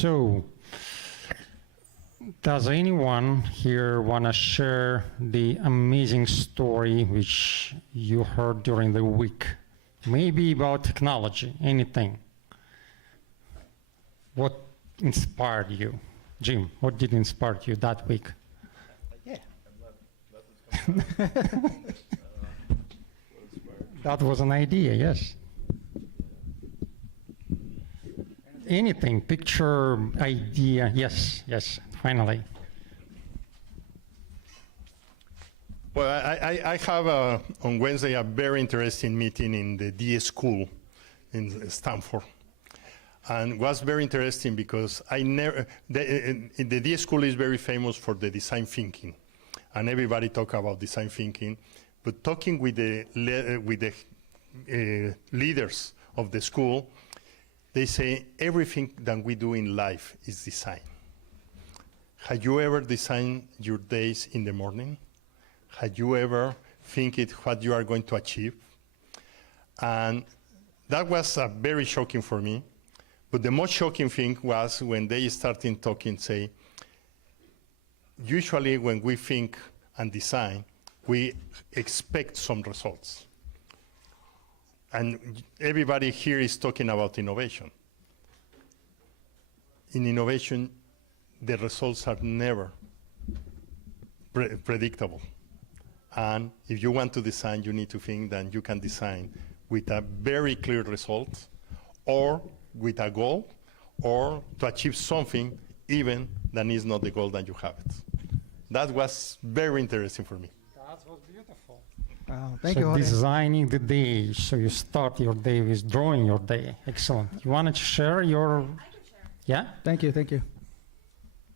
So, does anyone here want to share the amazing story which you heard during the week? Maybe about technology, anything. What inspired you? Jim, what did inspire you that week? Yeah. That was an idea, yes. Anything, picture, idea, yes, finally. Well, I have on Wednesday a very interesting meeting in the D School in Stanford. And it was very interesting because the D School is very famous for the design thinking. And everybody talk about design thinking. But talking with the leaders of the school, they say everything that we do in life is design. Have you ever designed your days in the morning? Had you ever think it what you are going to achieve? And that was very shocking for me. But the most shocking thing was when they started talking, say, usually when we think and design, we expect some results. And everybody here is talking about innovation. In innovation, the results are never predictable. And if you want to design, you need to think that you can design with a very clear result, or with a goal, or to achieve something even that is not the goal that you have it. That was very interesting for me. That was beautiful. Thank so you, Jorge. designing the day, so you start your day with drawing your day. Excellent. You wanted to share your... I can share. Yeah? Thank you.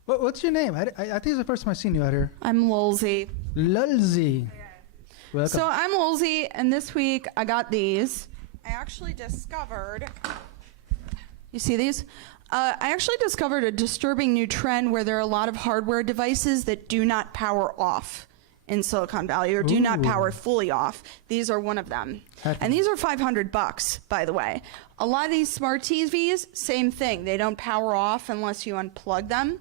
What's your name? I think it's the first time I've seen you out here. I'm Lulzy. Lulzy. Welcome. So I'm Lulzy, and this week I got these. I actually discovered, you see these? I actually discovered a disturbing new trend where there are a lot of hardware devices that do not power off in Silicon Valley, or do not power fully off. These are one of them. And these are $500, by the way. A lot of these smart TVs, same thing. They don't power off unless you unplug them.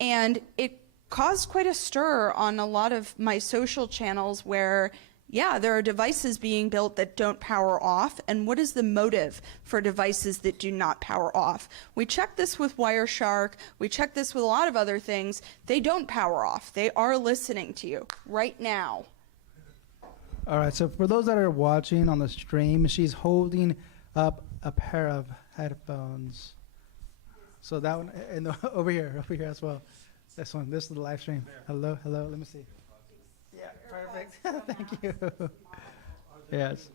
And it caused quite a stir on a lot of my social channels where, yeah, there are devices being built that don't power off. And what is the motive for devices that do not power off? We checked this with Wireshark. We checked this with a lot of other things. They don't power off. They are listening to you right now. All right, so for those that are watching on the stream, she's holding up a pair of headphones. So that one, and over here as well. This is the live stream. Hello, let me see. Yeah, perfect. Thank you. Yes.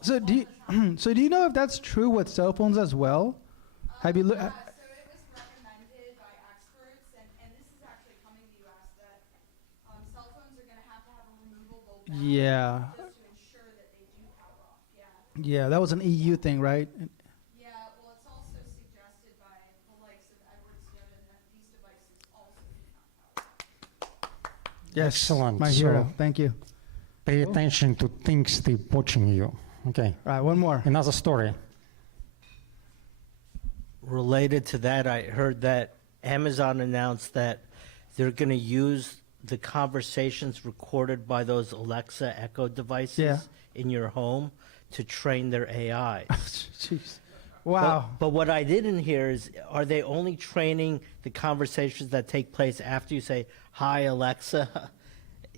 So do you know if that's true with cell phones as well? Have you looked? So it was recommended by experts, and this is actually coming to US, that cell phones are going to have a removable battery Yeah. just to ensure that they do power off. Yeah. Yeah, that was an EU thing, right? Yeah, well, it's also suggested by the likes of Edward Snowden that these devices also do not power. Yes. Excellent. My So- hero. Thank you. Pay attention to things they watching you. Okay. All right, one more. Another story. Related to that, I heard that Amazon announced that they're going to use the conversations recorded by those Alexa Echo devices in your home to train their AI. Jeez. Wow. But what I didn't hear is, are they only training the conversations that take place after you say, "Hi, Alexa,"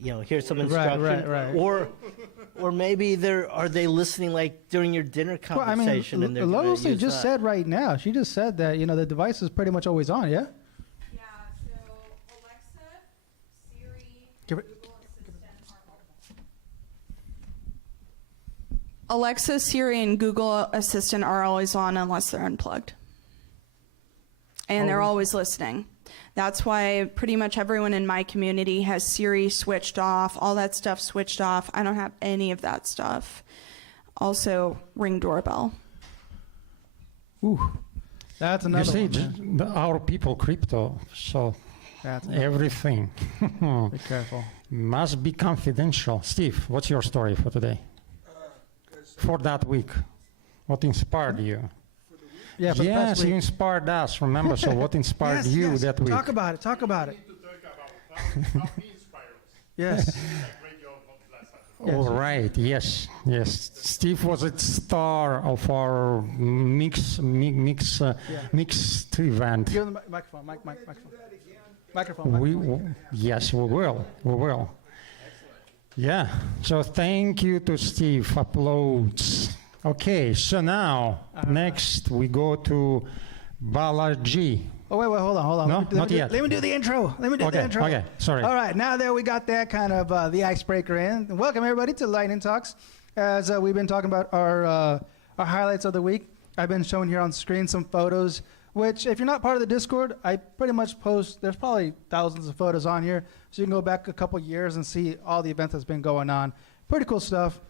here's some instruction? Right. Or maybe are they listening like during your dinner conversation? Well, and they're gonna Leslie use just that? said right now, she just said that, the device is pretty much always on, yeah? Yeah, so Alexa, Siri, Give it- Google Alexa, Siri, and Google Assistant are always on unless they're unplugged. And they're always listening. That's why pretty much everyone in my community has Siri switched off, all that stuff switched off. I don't have any of that stuff. Also, Ring doorbell. Ooh. That's another you one. see, man. our people crypto, so That's another everything Be careful. must be confidential. Steve, what's your story for today? For that week, what inspired you? For the week, Yeah, for the past Yes, you week. inspired us. Remember, so what inspired Yes, you yes. that week? Talk about it. Talk about it. To talk about how he inspired us. Yes. Great job last Saturday. All right. Yes. Yes. Steve was a star of our mixed event. Give him the microphone. Microphone. Microphone. We microphone. yes, we will. We will. Yeah. So thank you to Steve. Applauds. Okay. So now next we go to Balaji. Oh, wait, hold on. No, Let me not do- yet. Let me do the intro. Okay. Sorry. All right, now that we got that kind of the icebreaker in, welcome everybody to Lightning Talks. As we've been talking about our highlights of the week, I've been showing here on screen some photos, which if you're not part of the Discord, I pretty much post, there's probably thousands of photos on here, so you can go back a couple years and see all the events that's been going on. Pretty cool stuff.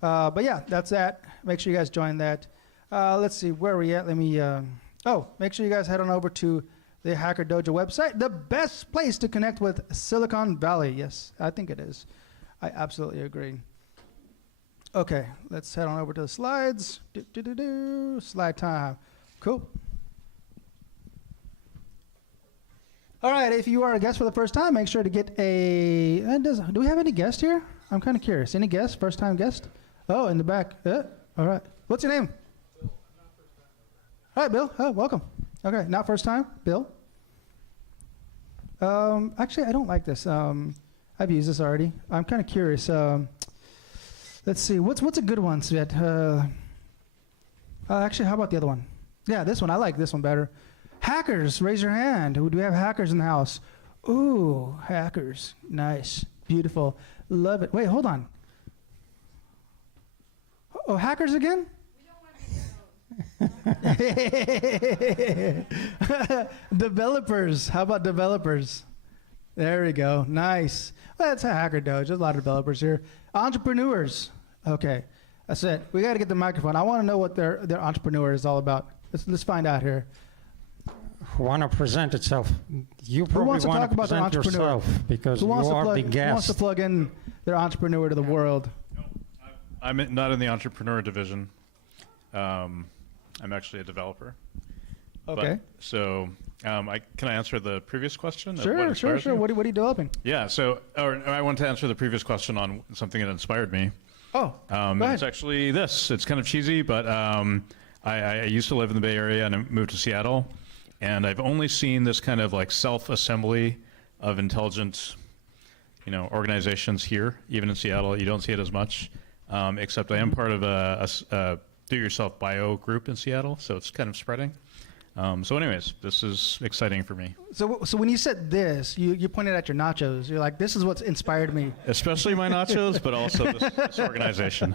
But yeah, that's that. Make sure you guys join that. Let's see, where are we at? Let me, make sure you guys head on over to the Hacker Dojo website, the best place to connect with Silicon Valley. Yes, I think it is. I absolutely agree. Okay, let's head on over to the slides. Slide time. Cool. All right, if you are a guest for the first time, make sure to get a... do we have any guests here? I'm kind of curious. Any guests? First-time guest? Oh, in the back. All right. What's your name? Bill. All right, Bill. Oh, welcome. Okay, not first time. Bill? Actually, I don't like this. I've used this already. I'm kind of curious. Let's see. What's a good one, Svet? Actually, how about the other one? Yeah, this one. I like this one better. Hackers, raise your hand. Do we have hackers in the house? Ooh, hackers. Nice. Beautiful. Love it. Wait, hold on. Oh, hackers again? Developers. How about developers? There we go. Nice. Well, that's a Hacker Dojo. There's a lot of developers here. Entrepreneurs. Okay. That's it. We got to get the microphone. I want to know what their entrepreneur is all about. Let's find out here. Who want to present itself? You probably wants to want talk to about their present entrepreneur? yourself because Who you wants to are plug, the who wants to guest. plug in their entrepreneur to the world? I'm not in the entrepreneur division. I'm actually a developer. Okay. Can I answer the previous question? of Sure. what inspires me? What are you developing? Yeah. Or I want to answer the previous question on something that inspired me. Oh, go ahead. It's actually this. It's kind of cheesy, but I used to live in the Bay Area and I moved to Seattle, and I've only seen this kind of like self-assembly of intelligent, organizations here. Even in Seattle, you don't see it as much. Except I am part of a do-it-yourself bio group in Seattle, so it's kind of spreading. So anyways, this is exciting for me. So when you said this, you pointed at your nachos. You're like, this is what's inspired me. Especially my nachos, but also this organization.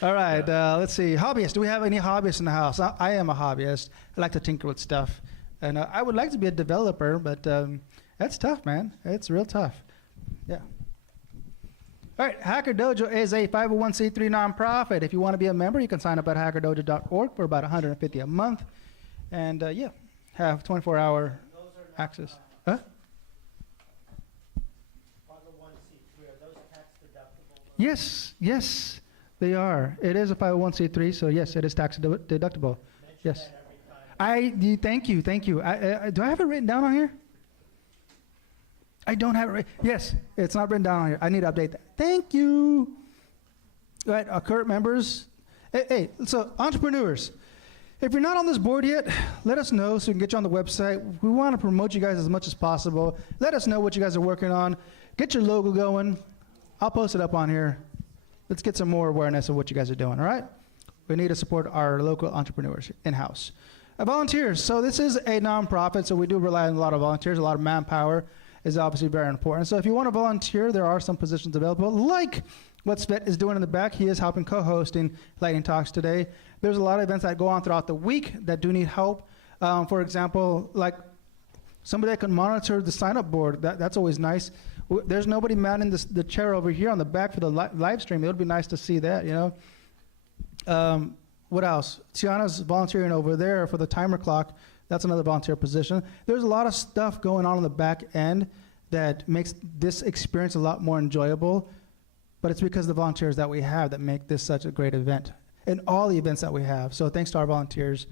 All right, let's see. Hobbyists. Do we have any hobbyists in the house? I am a hobbyist. I like to tinker with stuff. And I would like to be a developer, but that's tough, man. It's real tough. Yeah. All right, Hacker Dojo is a 501c3 nonprofit. If you want to be a member, you can sign up at hackerdojo.org for about $150 a month. And have 24-hour access. Huh? 501c3, are those tax deductible? Yes, they are. It is a 501c3, so yes, it is tax deductible. Yes. Thank you. Do I have it written down on here? I don't have it. Yes, it's not written down on here. I need to update that. Thank you. All right, our current members. Hey, so entrepreneurs, if you're not on this board yet, let us know so we can get you on the website. We want to promote you guys as much as possible. Let us know what you guys are working on. Get your logo going. I'll post it up on here. Let's get some more awareness of what you guys are doing, all right? We need to support our local entrepreneurs in-house. Volunteers. So this is a nonprofit, so we do rely on a lot of volunteers. A lot of manpower is obviously very important. So if you want to volunteer, there are some positions available, like what Svet is doing in the back. He is helping co-hosting Lightning Talks today. There's a lot of events that go on throughout the week that do need help. For example, like somebody that can monitor the sign-up board. That's always nice. There's nobody manning the chair over here on the back for the live stream. It would be nice to see that, What else? Tiana's volunteering over there for the timer clock. That's another volunteer position. There's a lot of stuff going on the back end that makes this experience a lot more enjoyable, but it's because of the volunteers that we have that make this such a great event. in all the events that we have. So thanks to our volunteers.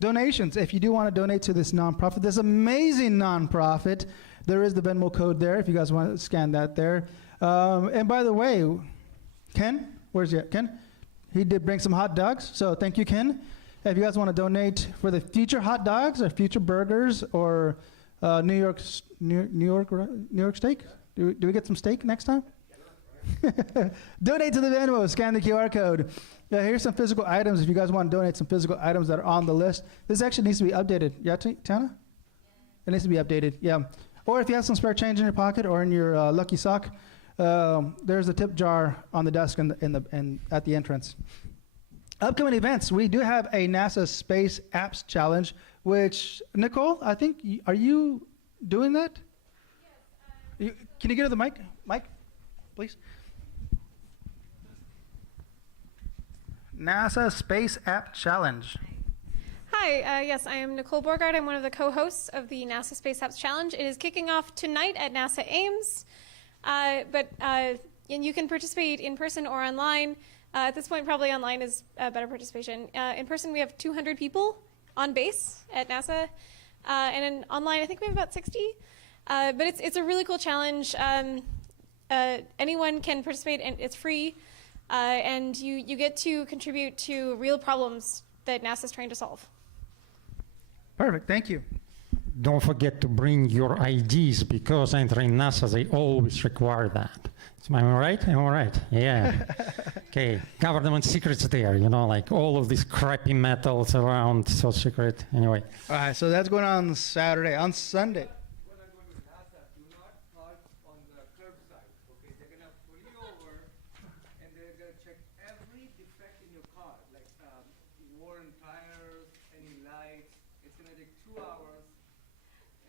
Donations, if you do want to donate to this nonprofit, this amazing nonprofit, there is the Venmo code there if you guys want to scan that there. And by the way, Ken, where's he? Ken? He did bring some hot dogs, so thank you, Ken. If you guys want to donate for the future hot dogs or future burgers or New York steak, do we get some steak next time? Donate to the Venmo, scan the QR code. Here's some physical items if you guys want to donate some physical items that are on the list. This actually needs to be updated. Yeah, Tana? It needs to be updated, yeah. Or if you have some spare change in your pocket or in your lucky sock, there's a tip jar on the desk at the entrance. Upcoming events, we do have a NASA Space Apps Challenge, which, Nicole, I think, are you doing that? Yes. Can you get to the mic? Mike, please. NASA Space App Challenge. Hi, yes, I am Nicole Borgard. I'm one of the co-hosts of the NASA Space Apps Challenge. It is kicking off tonight at NASA Ames, and you can participate in person or online. At this point, probably online is better participation. In person, we have 200 people on base at NASA, and in online, I think we have about 60. But it's a really cool challenge. Anyone can participate, and it's free. And you get to contribute to real problems that NASA's trying to solve. Perfect, thank you. Don't forget to bring your IDs because entering NASA, they always require that. Am I right? Am I right? Yeah. Okay, government secrets there, like all of these crappy metals around, so secret. Anyway. All right, so that's going on Saturday. On Sunday. When I go to NASA, do not park on the curbside, okay? They're going to pull you over, and they're going to check every defect in your car, like worn tires, any lights. It's going to take 2 hours,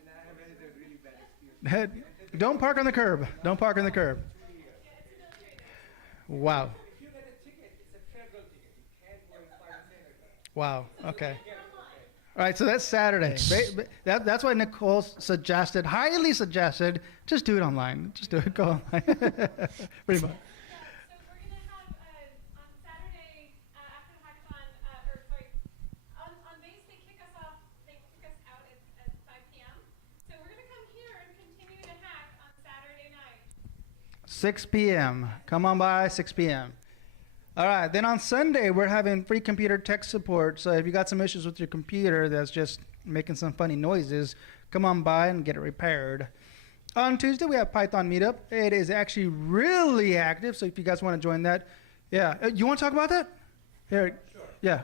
and I have had a really bad experience. Don't park on the curb. Don't park on the curb. Wow. If you get a ticket, it's a federal ticket. You can't go and Wow, okay. All right, so that's Saturday. That's why Nicole suggested, highly suggested, just do it online. Just do it, go online. Pretty much. So we're going to have on Saturday after the hackathon, on base they kick us out at 5 p.m. So we're going to come here and continue to hack on Saturday night. 6 p.m. Come on by, 6 p.m. All right, then on Sunday, we're having free computer tech support. So if you got some issues with your computer that's just making some funny noises, come on by and get it repaired. On Tuesday, we have Python Meetup. It is actually really active, so if you guys want to join that. Yeah, you want to talk about that? Here, sure. Yeah.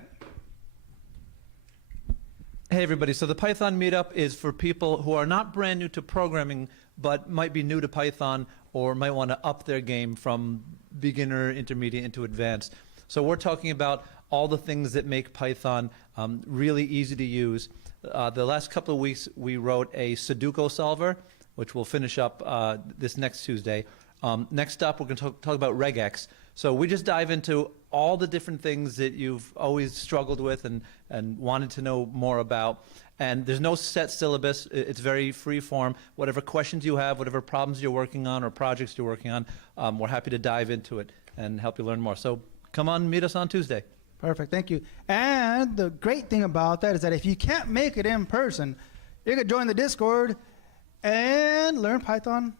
Hey everybody, so the Python Meetup is for people who are not brand new to programming, but might be new to Python or might want to up their game from beginner, intermediate, into advanced. So we're talking about all the things that make Python really easy to use. The last couple of weeks, we wrote a Sudoku solver, which we'll finish up this next Tuesday. Next up, we're going to talk about regex. So we just dive into all the different things that you've always struggled with and wanted to know more about. And there's no set syllabus. It's very free form. Whatever questions you have, whatever problems you're working on or projects you're working on, we're happy to dive into it and help you learn more. So come on, meet us on Tuesday. Perfect, thank you. And the great thing about that is that if you can't make it in person, you can join the Discord and learn Python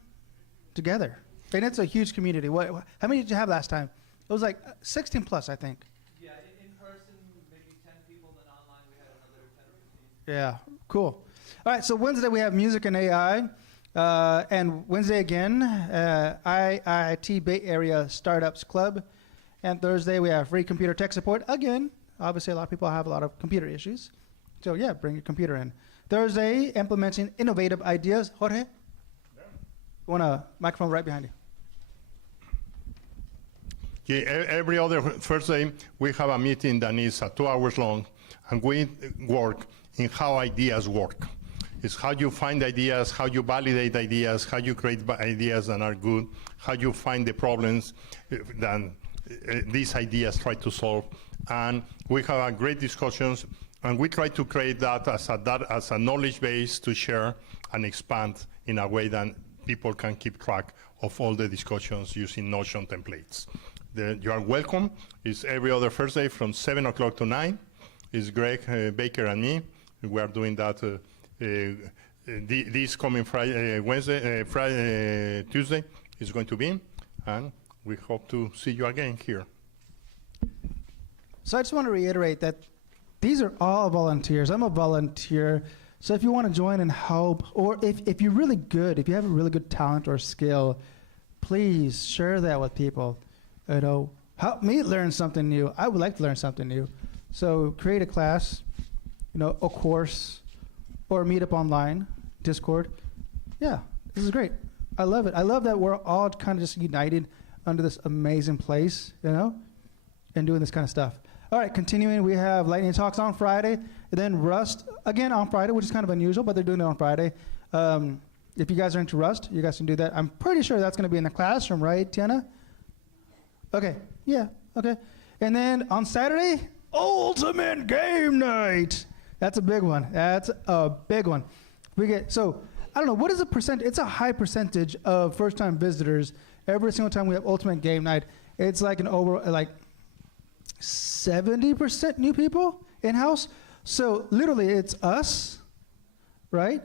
together. And it's a huge community. How many did you have last time? It was like 16 plus, I think. Yeah, in person, maybe 10 people, then online we had another 10 or 15. Yeah, cool. All right, so Wednesday we have music and AI. And Wednesday again, IIT Bay Area Startups Club. And Thursday we have free computer tech support. Again, obviously a lot of people have a lot of computer issues. So yeah, bring your computer in. Thursday, implementing innovative ideas. Jorge? You want a microphone right behind you? Yeah, every other Thursday, we have a meeting that is 2 hours long, and we work in how ideas work. It's how you find ideas, how you validate ideas, how you create ideas that are good, how you find the problems that these ideas try to solve. And we have great discussions, and we try to create that as a knowledge base to share and expand in a way that people can keep track of all the discussions using Notion templates. You are welcome. It's every other Thursday from 7 o'clock to 9. It's Greg Baker and me. We are doing that this coming Friday, Tuesday is going to be, and we hope to see you again here. So I just want to reiterate that these are all volunteers. I'm a volunteer. So if you want to join and help, or if you're really good, if you have a really good talent or skill, please share that with people. You know, help me learn something new. I would like to learn something new. So create a class, you know, a course, or meet up online, Discord. Yeah, this is great. I love it. I love that we're all kind of just united under this amazing place, you know, and doing this kind of stuff. All right, continuing, we have Lightning Talks on Friday, and then Rust again on Friday, which is kind of unusual, but they're doing it on Friday. If you guys are into Rust, you guys can do that. I'm pretty sure that's going to be in the classroom, right, Tiana? Okay, yeah, okay. And then on Saturday, Ultimate Game Night. That's a big one. That's a big one. We get, so, I don't know, what is the percent? It's a high percentage of first-time visitors. Every single time we have Ultimate Game Night, it's like an over, like 70% new people in-house. So literally it's us, right?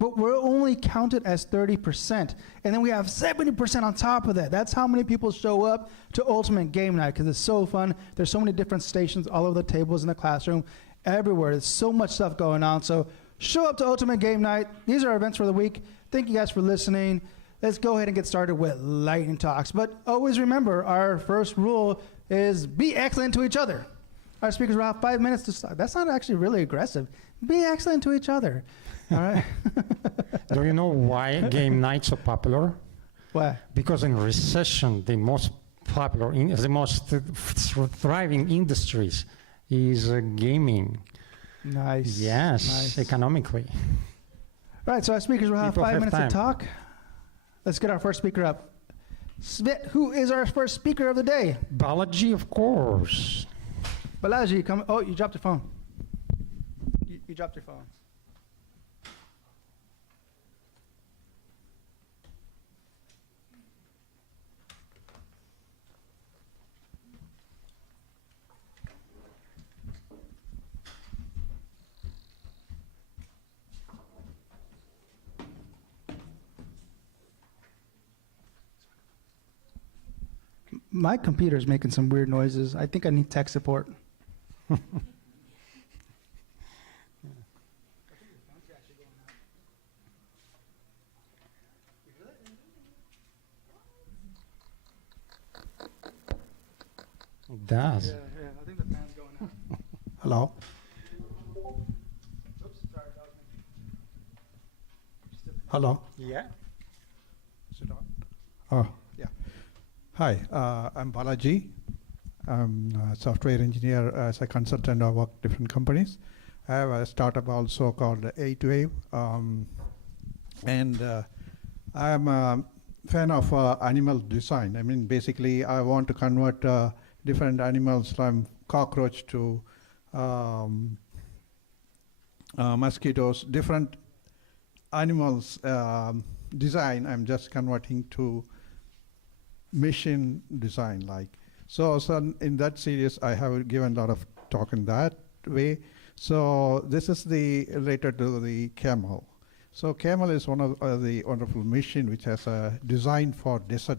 But we're only counted as 30%. And then we have 70% on top of that. That's how many people show up to Ultimate Game Night, because it's so fun. There's so many different stations all over the tables in the classroom, everywhere. There's so much stuff going on. So show up to Ultimate Game Night. These are our events for the week. Thank you guys for listening. Let's go ahead and get started with Lightning Talks. But always remember, our first rule is be excellent to each other. Our speakers will have 5 minutes to start. That's not actually really aggressive. Be excellent to each other. All right. Do you know why game nights are popular? Why? Because in recession, the most popular, the most thriving industries is gaming. Nice. Yes, Nice. economically. All right, so our speakers will have People 5 have minutes time. to talk. Let's get our first speaker up. Svit, who is our first speaker of the day? Balaji, of course. Balaji, come. Oh, you dropped your phone. You dropped your phone. My computer's making some weird noises. I think I need tech support. It does. Yeah, I think the fan's going out. Hello. Oops, sorry, that was me. Hello. Yeah. Is it on? Oh, yeah. Hi, I'm Balaji. I'm a software engineer as a consultant. I work different companies. I have a startup also called 8Wave. And I'm a fan of animal design. I mean, basically, I want to convert different animals from cockroach to mosquitoes, different animals design. I'm just converting to machine design like. So in that series, I have given a lot of talk in that way. So this is related to the camel. So camel is one of the wonderful machine which has a design for desert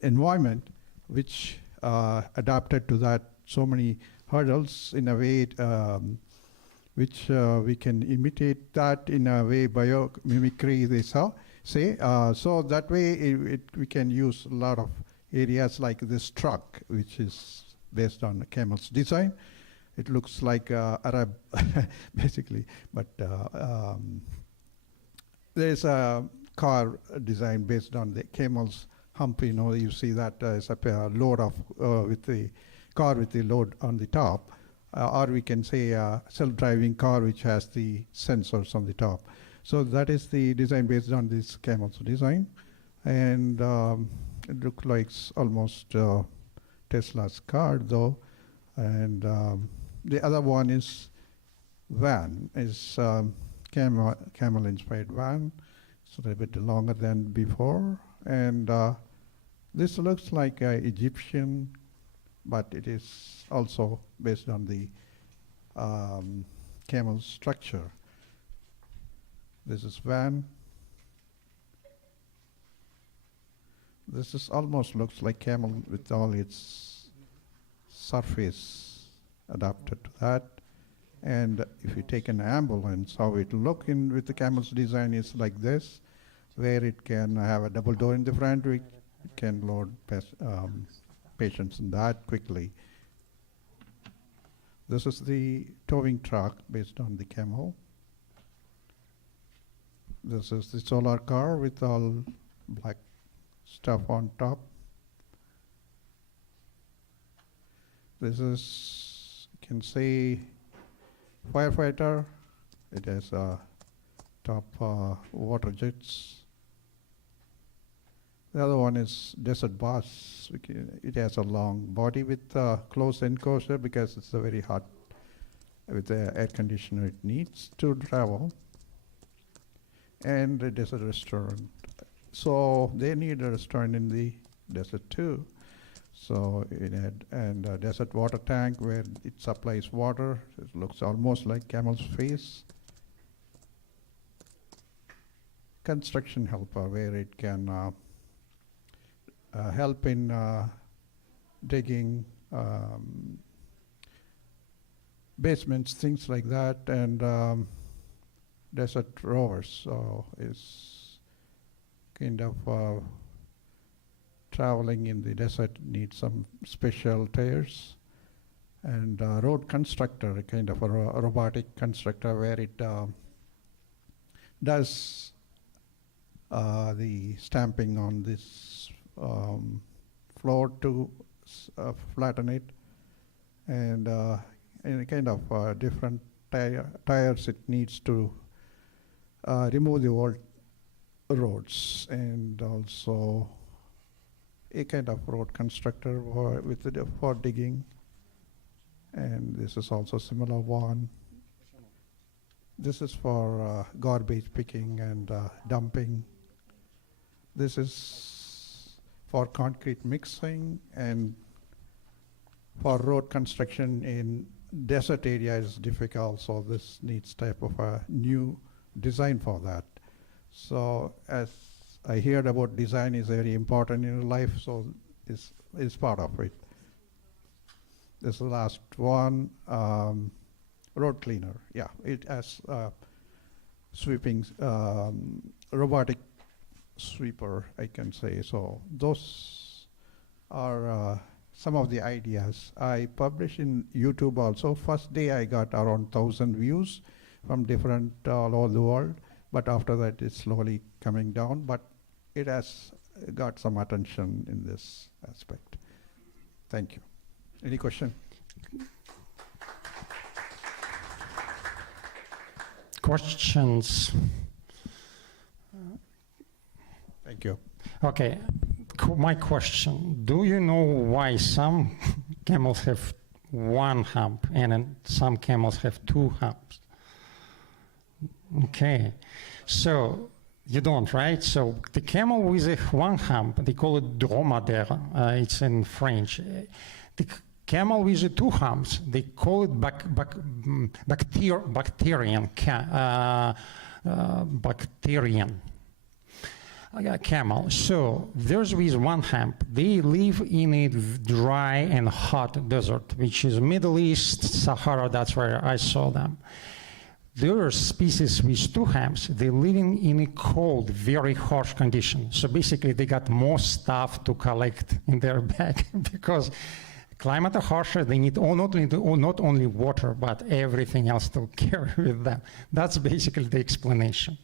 environment, which adapted to that so many hurdles in a way which we can imitate that in a way biomimicry they say. So that way we can use a lot of areas like this truck, which is based on the camel's design. It looks like Arab, basically, but there's a car design based on the camel's hump. You know, you see that as a load of with the car with the load on the top, or we can say a self-driving car which has the sensors on the top. So that is the design based on this camel's design, and it looks like almost Tesla's car though, and the other one is van, is camel-inspired van. It's a little bit longer than before, and This looks like Egyptian, but it is also based on the camel structure. This is van. This is almost looks like camel with all its surface adapted to that. And if you take an ambulance, how it look in with the camel's design is like this, where it can have a double door in the front. It can load patients in that quickly. This is the towing truck based on the camel. This is the solar car with all black stuff on top. This is, you can say, firefighter. It has top water jets. The other one is desert bus. It has a long body with closed enclosure because it's a very hot, with the air conditioner it needs to travel. And a desert restaurant. So they need a restaurant in the desert too. So it had, and a desert water tank where it supplies water. It looks almost like camel's face. Construction helper where it can help in digging basements, things like that, and desert rovers. So is kind of traveling in the desert, needs some special tires. And road constructor, a kind of a robotic constructor where it does the stamping on this floor to flatten it, and in a kind of different tires it needs to remove the old roads, and also a kind of road constructor for digging. And this is also similar one. This is for garbage picking and dumping. This is for concrete mixing, and for road construction in desert area is difficult, so this needs type of a new design for that. So as I heard about design is very important in life, so is part of it. This is the last one, road cleaner. Yeah, it has sweeping, robotic sweeper, I can say. So those are some of the ideas. I publish in YouTube also. First day I got around 1,000 views from different all over the world, but after that it's slowly coming down, but it has got some attention in this aspect. Thank you. Any question? Questions? Thank you. Okay, my question. Do you know why some camels have one hump and then some camels have two humps? Okay, so you don't, right? So the camel with a one hump, they call it dromadaire. It's in French. The camel with the two humps, they call it bacterian camel. So those with one hump, they live in a dry and hot desert, which is Middle East, Sahara. That's where I saw them. The other species with two humps, they live in a cold, very harsh condition. So basically, they got more stuff to collect in their bag because climate are harsher. They need not only water, but everything else to carry with them. That's basically the explanation.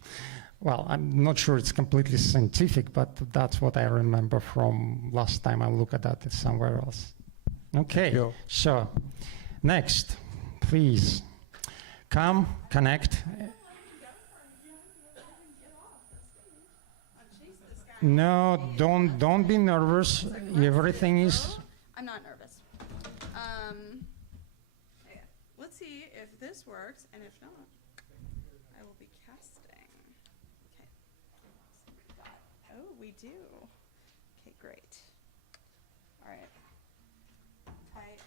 Well, I'm not sure it's completely scientific, but that's what I remember from last time I looked at that somewhere else. Okay, so next, please. Come, connect. No, don't be nervous. Everything is. I'm not nervous. Yeah. Let's see if this works, and if not, I will be casting. Okay. Oh, we do. Okay, great. All right. Tight.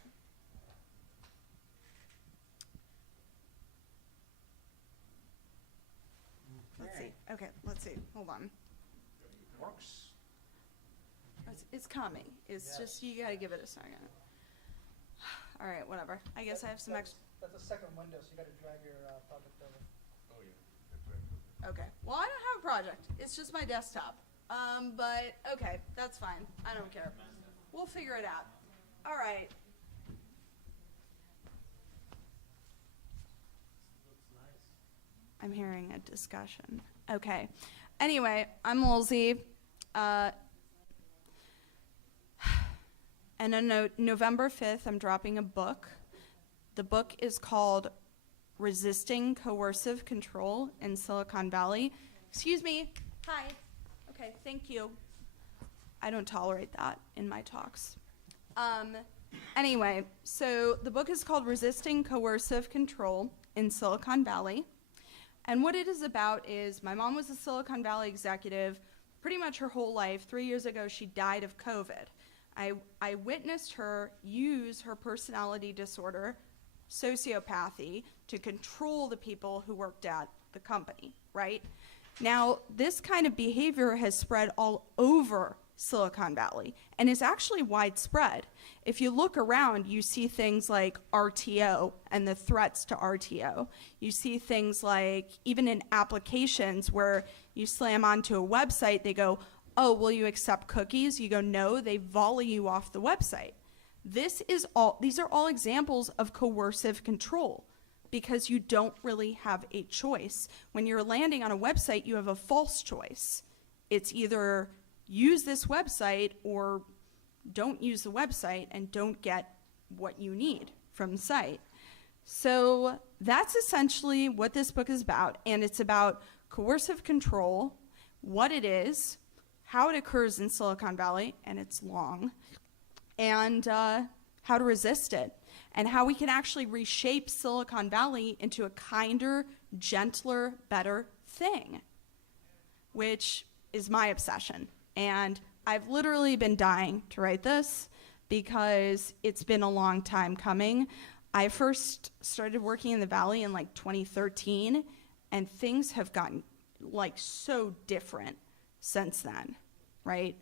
Let's see. Okay, let's see. Hold on. Works. It's coming. It's just, you gotta give it a second. All right, whatever. I guess I have some extra. That's a second window, so you gotta drag your project over. Okay. Well, I don't have a project. It's just my desktop. But okay, that's fine. I don't care. We'll figure it out. All right. I'm hearing a discussion. Okay. Anyway, I'm Woolsey. And on November 5th, I'm dropping a book. The book is called Resisting Coercive Control in Silicon Valley. Excuse me. Hi. Okay, thank you. I don't tolerate that in my talks. Anyway, so the book is called Resisting Coercive Control in Silicon Valley. And what it is about is my mom was a Silicon Valley executive pretty much her whole life. 3 years ago, she died of COVID. I witnessed her use her personality disorder, sociopathy, to control the people who worked at the company, right? Now, this kind of behavior has spread all over Silicon Valley and is actually widespread. If you look around, you see things like RTO and the threats to RTO. You see things like even in applications where you slam onto a website, they go, oh, will you accept cookies? You go, no, they volley you off the website. These are all examples of coercive control because you don't really have a choice. When you're landing on a website, you have a false choice. It's either use this website or don't use the website and don't get what you need from the site. So that's essentially what this book is about, and it's about coercive control, what it is, how it occurs in Silicon Valley, and it's long, and how to resist it, and how we can actually reshape Silicon Valley into a kinder, gentler, better thing, which is my obsession. And I've literally been dying to write this because it's been a long time coming. I first started working in the Valley in like 2013, and things have gotten like so different since then, right?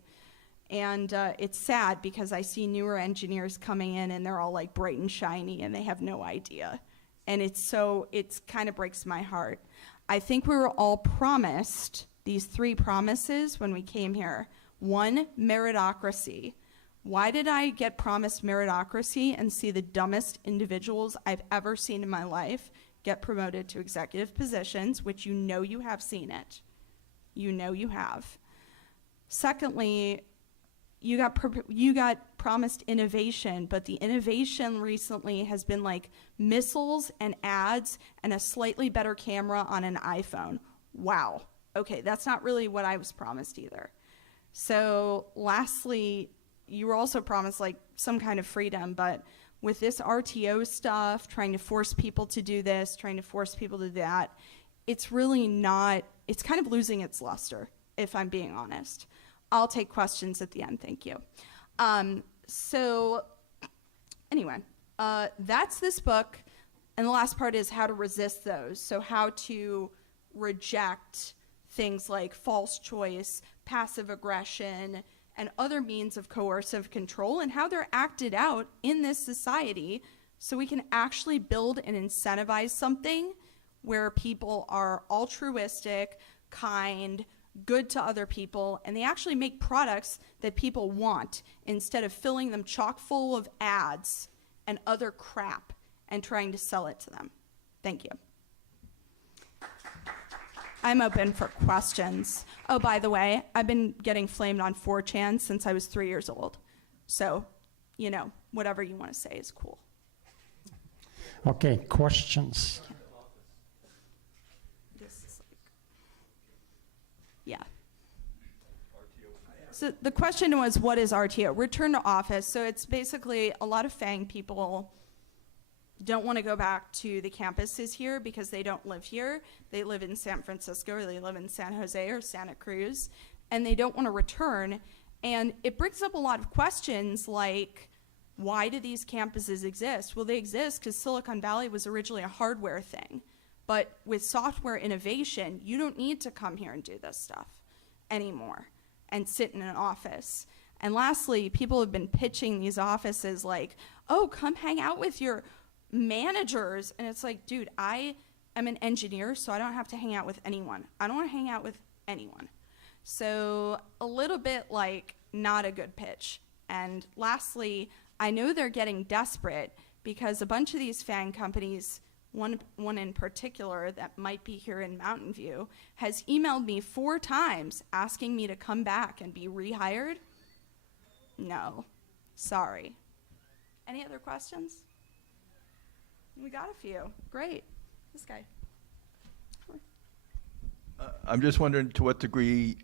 And it's sad because I see newer engineers coming in and they're all like bright and shiny and they have no idea. And it's kind of breaks my heart. I think we were all promised these 3 promises when we came here. 1, meritocracy. Why did I get promised meritocracy and see the dumbest individuals I've ever seen in my life get promoted to executive positions, which you know you have seen it. You know you have. Secondly, you got promised innovation, but the innovation recently has been like missiles and ads and a slightly better camera on an iPhone. Wow. Okay, that's not really what I was promised either. So lastly, you were also promised like some kind of freedom, but with this RTO stuff, trying to force people to do this, trying to force people to do that, it's really not, it's kind of losing its luster, if I'm being honest. I'll take questions at the end, thank you. So anyway, that's this book. And the last part is how to resist those. So how to reject things like false choice, passive aggression, and other means of coercive control and how they're acted out in this society so we can actually build and incentivize something where people are altruistic, kind, good to other people, and they actually make products that people want instead of filling them chock full of ads and other crap and trying to sell it to them. Thank you. I'm open for questions. Oh, by the way, I've been getting flamed on 4chan since I was 3 years old. So, you know, whatever you want to say is cool. Okay, questions? This is like, yeah. So the question was, what is RTO? Return to office. So it's basically a lot of FANG people don't want to go back to the campuses here because they don't live here. They live in San Francisco or they live in San Jose or Santa Cruz, and they don't want to return. And it brings up a lot of questions like, why do these campuses exist? Well, they exist because Silicon Valley was originally a hardware thing. But with software innovation, you don't need to come here and do this stuff anymore and sit in an office. And lastly, people have been pitching these offices like, oh, come hang out with your managers. And it's like, dude, I am an engineer, so I don't have to hang out with anyone. I don't want to hang out with anyone. So a little bit like not a good pitch. And lastly, I know they're getting desperate because a bunch of these fan companies, one in particular that might be here in Mountain View, has emailed me 4 times asking me to come back and be rehired. No, sorry. Any other questions? We got a few. Great. This guy. I'm just wondering to what degree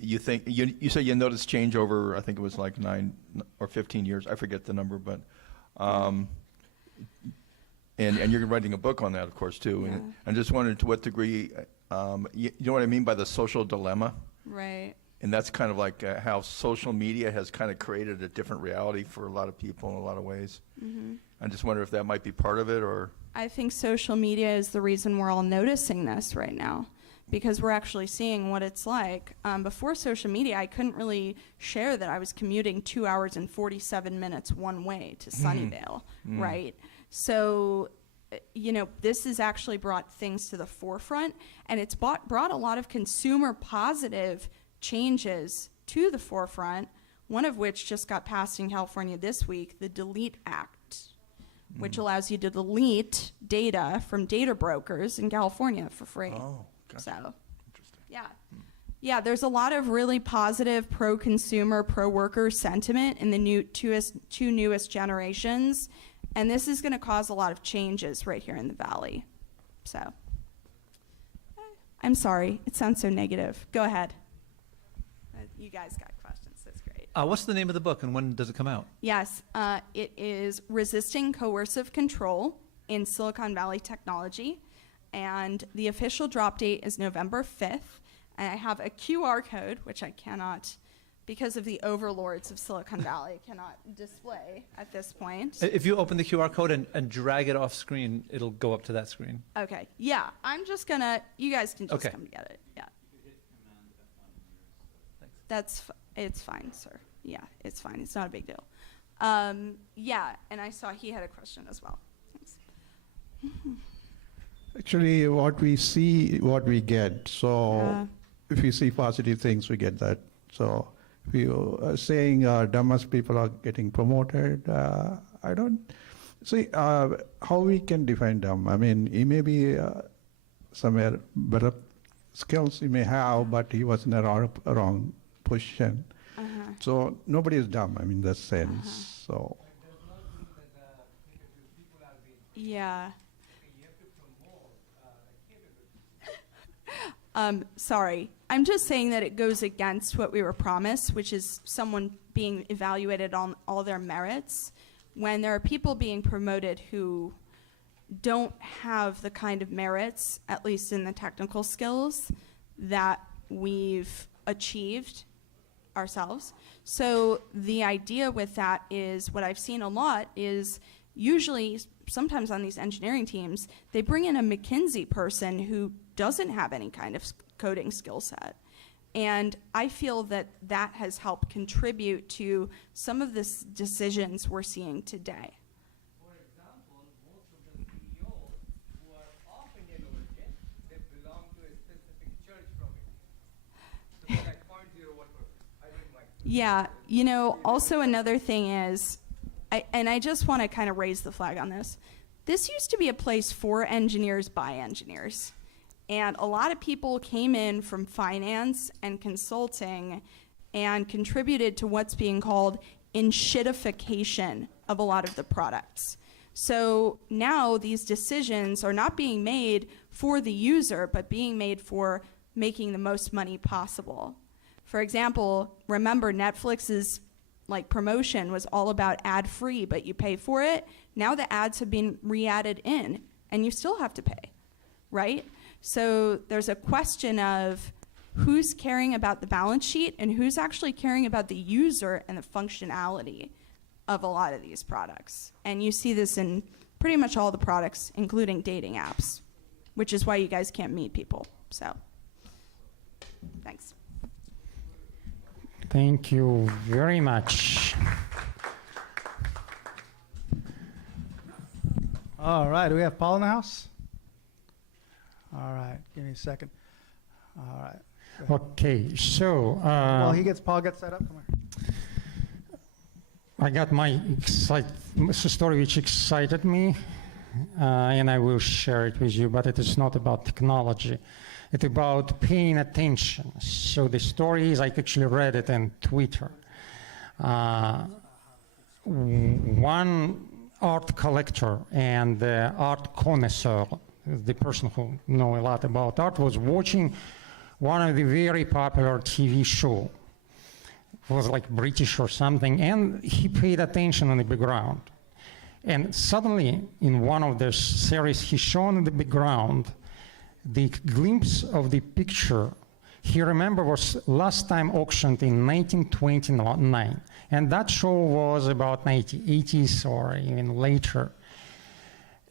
you think, you say you noticed change over, I think it was like 9 or 15 years, I forget the number, but, and you're writing a book on that, of course, too. Yeah. And I'm just wondering to what degree, you know what I mean by the social dilemma? Right. And that's kind of like how social media has kind of created a different reality for a lot of people in a lot of ways. Mm-hmm. I just wonder if that might be part of it, or? I think social media is the reason we're all noticing this right now, because we're actually seeing what it's like. Before social media, I couldn't really share that I was commuting 2 hours and 47 minutes one way to Sunnyvale, right? So, this has actually brought things to the forefront, and it's brought a lot of consumer positive changes to the forefront, one of which just got passed in California this week, the Delete Act, which allows you to delete data from data brokers in California for free. Oh, gotcha. So, Interesting. yeah. Yeah, there's a lot of really positive pro-consumer, pro-worker sentiment in the two newest generations, and this is going to cause a lot of changes right here in the Valley. So, I'm sorry, it sounds so negative. Go ahead. You guys got questions, that's great. What's the name of the book and when does it come out? Yes, it is Resisting Coercive Control in Silicon Valley Technology, and the official drop date is November 5th, and I have a QR code, which I cannot, because of the overlords of Silicon Valley, cannot display at this point. If you open the QR code and drag it off screen, it'll go up to that screen. Okay, yeah, I'm just gonna, you guys can just Okay. come get it, yeah. Thanks. It's fine, sir. Yeah, it's fine. It's not a big deal. Yeah, and I saw he had a question as well. Thanks. Actually, what we see, what we get. So if we see positive things, we get that. So if you are saying dumbest people are getting promoted, I don't see how we can define dumb. I mean, he may be somewhere better skills he may have, but he was in a wrong position. So nobody is dumb, I mean, in that sense. So. Yeah. Sorry. I'm just saying that it goes against what we were promised, which is someone being evaluated on all their merits, when there are people being promoted who don't have the kind of merits, at least in the technical skills, that we've achieved ourselves. So the idea with that is, what I've seen a lot is, usually, sometimes on these engineering teams, they bring in a McKinsey person who doesn't have any kind of coding skill set. And I feel that that has helped contribute to some of the decisions we're seeing today. For example, most of the CEOs who are of Indian origin, they belong to a specific church from India. So they're like 0.01%. I didn't like that. Yeah, also another thing is, I just want to kind of raise the flag on this. This used to be a place for engineers by engineers. And a lot of people came in from finance and consulting and contributed to what's being called enshittification of a lot of the products. So now these decisions are not being made for the user, but being made for making the most money possible. For example, remember Netflix's promotion was all about ad-free, but you pay for it. Now the ads have been re-added in, and you still have to pay, right? So there's a question of, who's caring about the balance sheet and who's actually caring about the user and the functionality of a lot of these products. And you see this in pretty much all the products, including dating apps, which is why you guys can't meet people. So, thanks. Thank you very much. All right, do we have Paul in the house? All right, give me a second. All right. Okay, so While Paul gets set up, come here. I got my story which excited me, and I will share it with you, but it is not about technology. It's about paying attention. So the story is, I actually read it on Twitter. One art collector and art connoisseur, the person who knows a lot about art, was watching one of the very popular TV show. It was like British or something, and he paid attention on the background. And suddenly, in one of the series, he shown in the background the glimpse of the picture he remembered was last time auctioned in 1929. And that show was about 1980s or even later.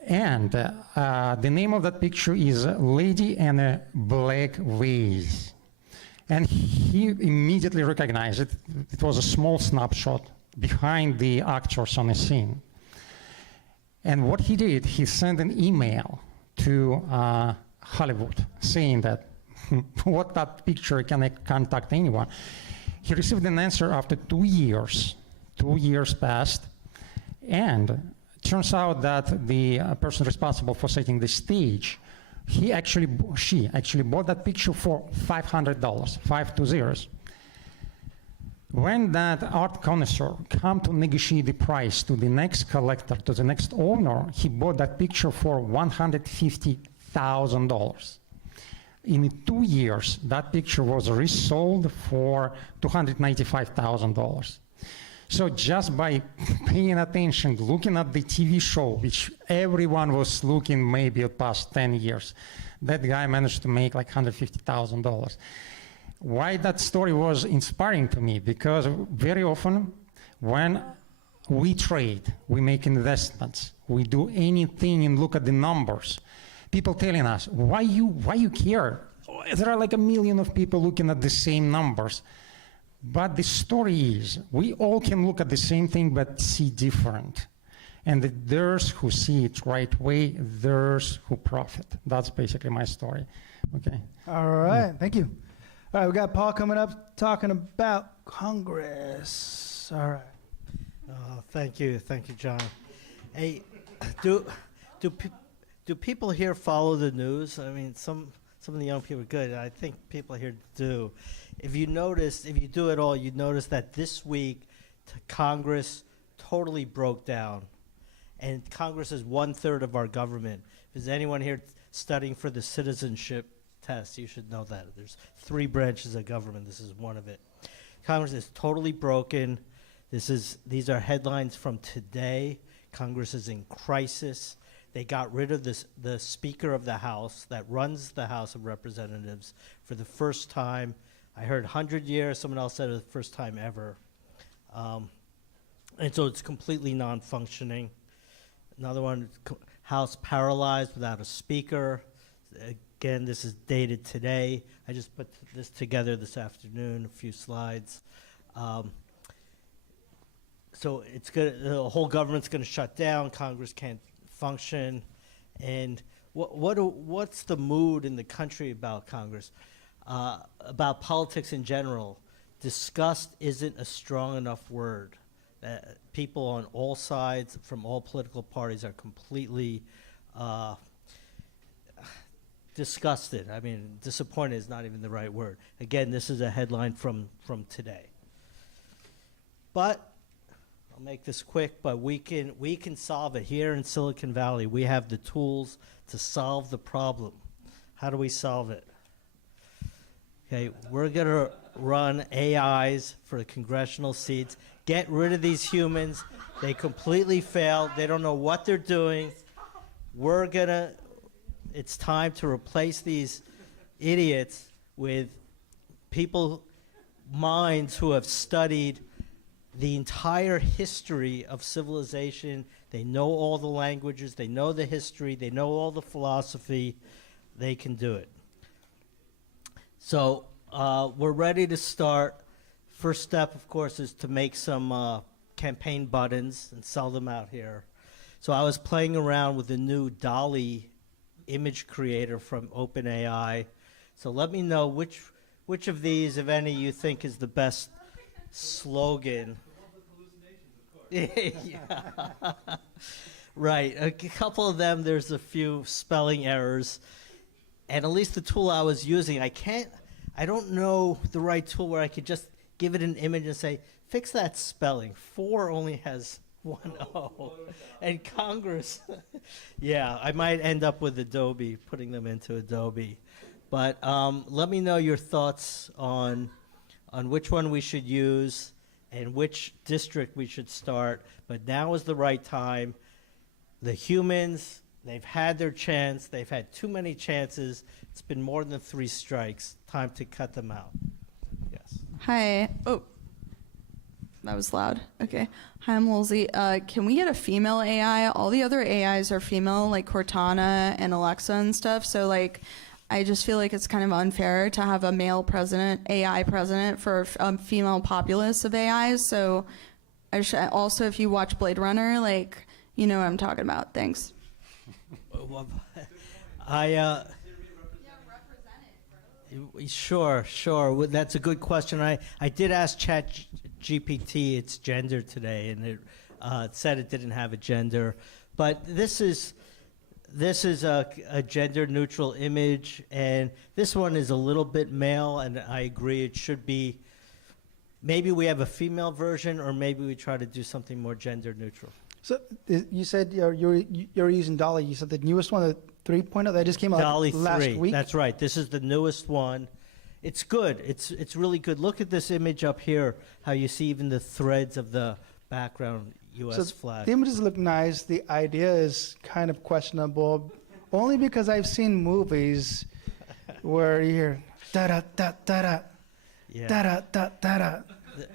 And the name of that picture is Lady and a Black Vase. And he immediately recognized it. It was a small snapshot behind the actors on the scene. And what he did, he sent an email to Hollywood saying that, what that picture, can I contact anyone? He received an answer after 2 years. 2 years passed, and turns out that the person responsible for setting the stage, she actually bought that picture for $500, 520. When that art connoisseur come to negotiate the price to the next collector, to the next owner, he bought that picture for $150,000. In 2 years, that picture was resold for $295,000. So just by paying attention, looking at the TV show, which everyone was looking maybe the past 10 years, that guy managed to make like $150,000. Why that story was inspiring to me? Because very often when we trade, we make investments, we do anything and look at the numbers, people telling us, why you care? There are like 1 million of people looking at the same numbers. But the story is, we all can look at the same thing but see different. And there's who see it right way, there's who profit. That's basically my story. Okay. All right, thank you. All right, we got Paul coming up talking about Congress. All right. Thank you, John. Hey, do people here follow the news? I mean, some of the young people are good. I think people here do. If you do it all, you notice that this week Congress totally broke down, and Congress is 1/3 of our government. If there's anyone here studying for the citizenship test, you should know that. There's 3 branches of government. This is one of it. Congress is totally broken. These are headlines from today. Congress is in crisis. They got rid of the Speaker of the House that runs the House of Representatives for the first time. I heard 100 years. Someone else said it was the first time ever. And so it's completely non-functioning. Another one, House paralyzed without a Speaker. Again, this is dated today. I just put this together this afternoon, a few slides. So the whole government's going to shut down. Congress can't function. And what's the mood in the country about Congress? About politics in general? Disgust isn't a strong enough word. People on all sides, from all political parties, are completely disgusted. I mean, disappointed is not even the right word. Again, this is a headline from today. But I'll make this quick, but we can solve it. Here in Silicon Valley, we have the tools to solve the problem. How do we solve it? Okay, we're going to run AIs for the congressional seats. Get rid of these humans. They completely failed. They don't know what they're doing. It's time to replace these idiots with people, minds who have studied the entire history of civilization. They know all the languages, they know the history, they know all the philosophy. They can do it. So we're ready to start. First step, of course, is to make some campaign buttons and sell them out here. So I was playing around with the new DALL-E image creator from OpenAI. So let me know which of these, if any, you think is the best slogan. Yeah. Right. A couple of them, there's a few spelling errors. And at least the tool I was using, I don't know the right tool where I could just give it an image and say, fix that spelling. 4 only has 1 O. And Congress, yeah, I might end up with Adobe, putting them into Adobe. But let me know your thoughts on which one we should use and which district we should start. But now is the right time. The humans, they've had their chance. They've had too many chances. It's been more than 3 strikes. Time to cut them out. Yes. Hi. Oh, that was loud. Okay. Hi, I'm Woolsey. Can we get a female AI? All the other AIs are female, like Cortana and Alexa and stuff. So, like, I just feel like it's kind of unfair to have a male president, AI president, for a female populace of AIs. So, also, if you watch Blade Runner, like, you know what I'm talking about. Thanks. Sure. Well, that's a good question. I did ask ChatGPT its gender today, and it said it didn't have a gender. But this is a gender-neutral image, and this one is a little bit male, and I agree it should be. Maybe we have a female version, or maybe we try to do something more gender-neutral. So you said you're using DALL-E. You said the newest one, the 3.0, that just came out DALL-E last 3. week? That's right. This is the newest one. It's good. It's really good. Look at this image up here, how you see even the threads of the background U.S. flag. The images look nice. The idea is kind of questionable, only because I've seen movies where you hear da-da-da-da-da, Yeah. da-da-da-da-da.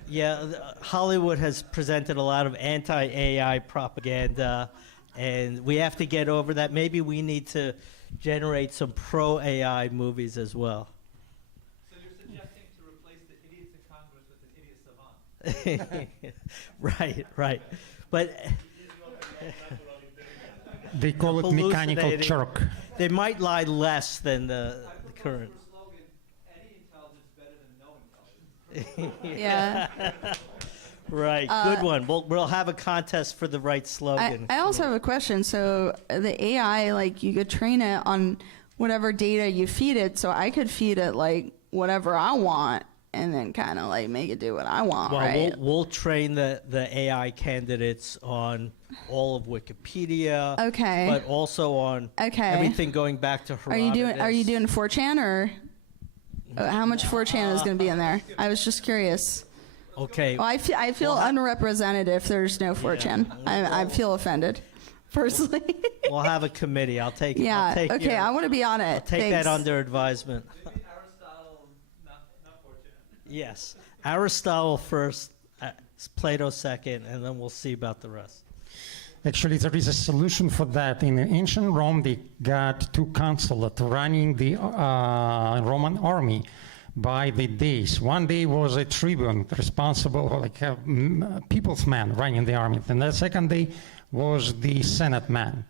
Yeah, Hollywood has presented a lot of anti-AI propaganda, and we have to get over that. Maybe we need to generate some pro-AI movies as well. So you're suggesting to replace the idiots in Congress with an idiot savant? Right. But They call it mechanical Hallucinating. Turk. they might lie less than the current. Slogan, any intelligence better than no intelligence. Yeah. Right, good one. We'll have a contest for the right slogan. I also have a question. So the AI, like, you could train it on whatever data you feed it. So I could feed it like whatever I want, and then kind of like make it do what I want, Well, right? we'll train the AI candidates on all of Wikipedia. Okay. But also on Okay. everything going back to Herodotus. Are you doing 4chan, or how much 4chan is going to be in there? I was just curious. Okay. Well, I feel unrepresented if there's no 4chan. I feel offended, personally. We'll have a committee. I'll take. Yeah. I'll take Okay. I want to be on it. I'll take Thanks. that under advisement. Maybe Aristotle, not fortunate. Yes. Aristotle first, Plato second, and then we'll see about the rest. Actually, there is a solution for that. In ancient Rome, they got 2 consulates running the Roman army by the days. One day was a tribune responsible, like a people's man running the army. And the second day was the Senate man,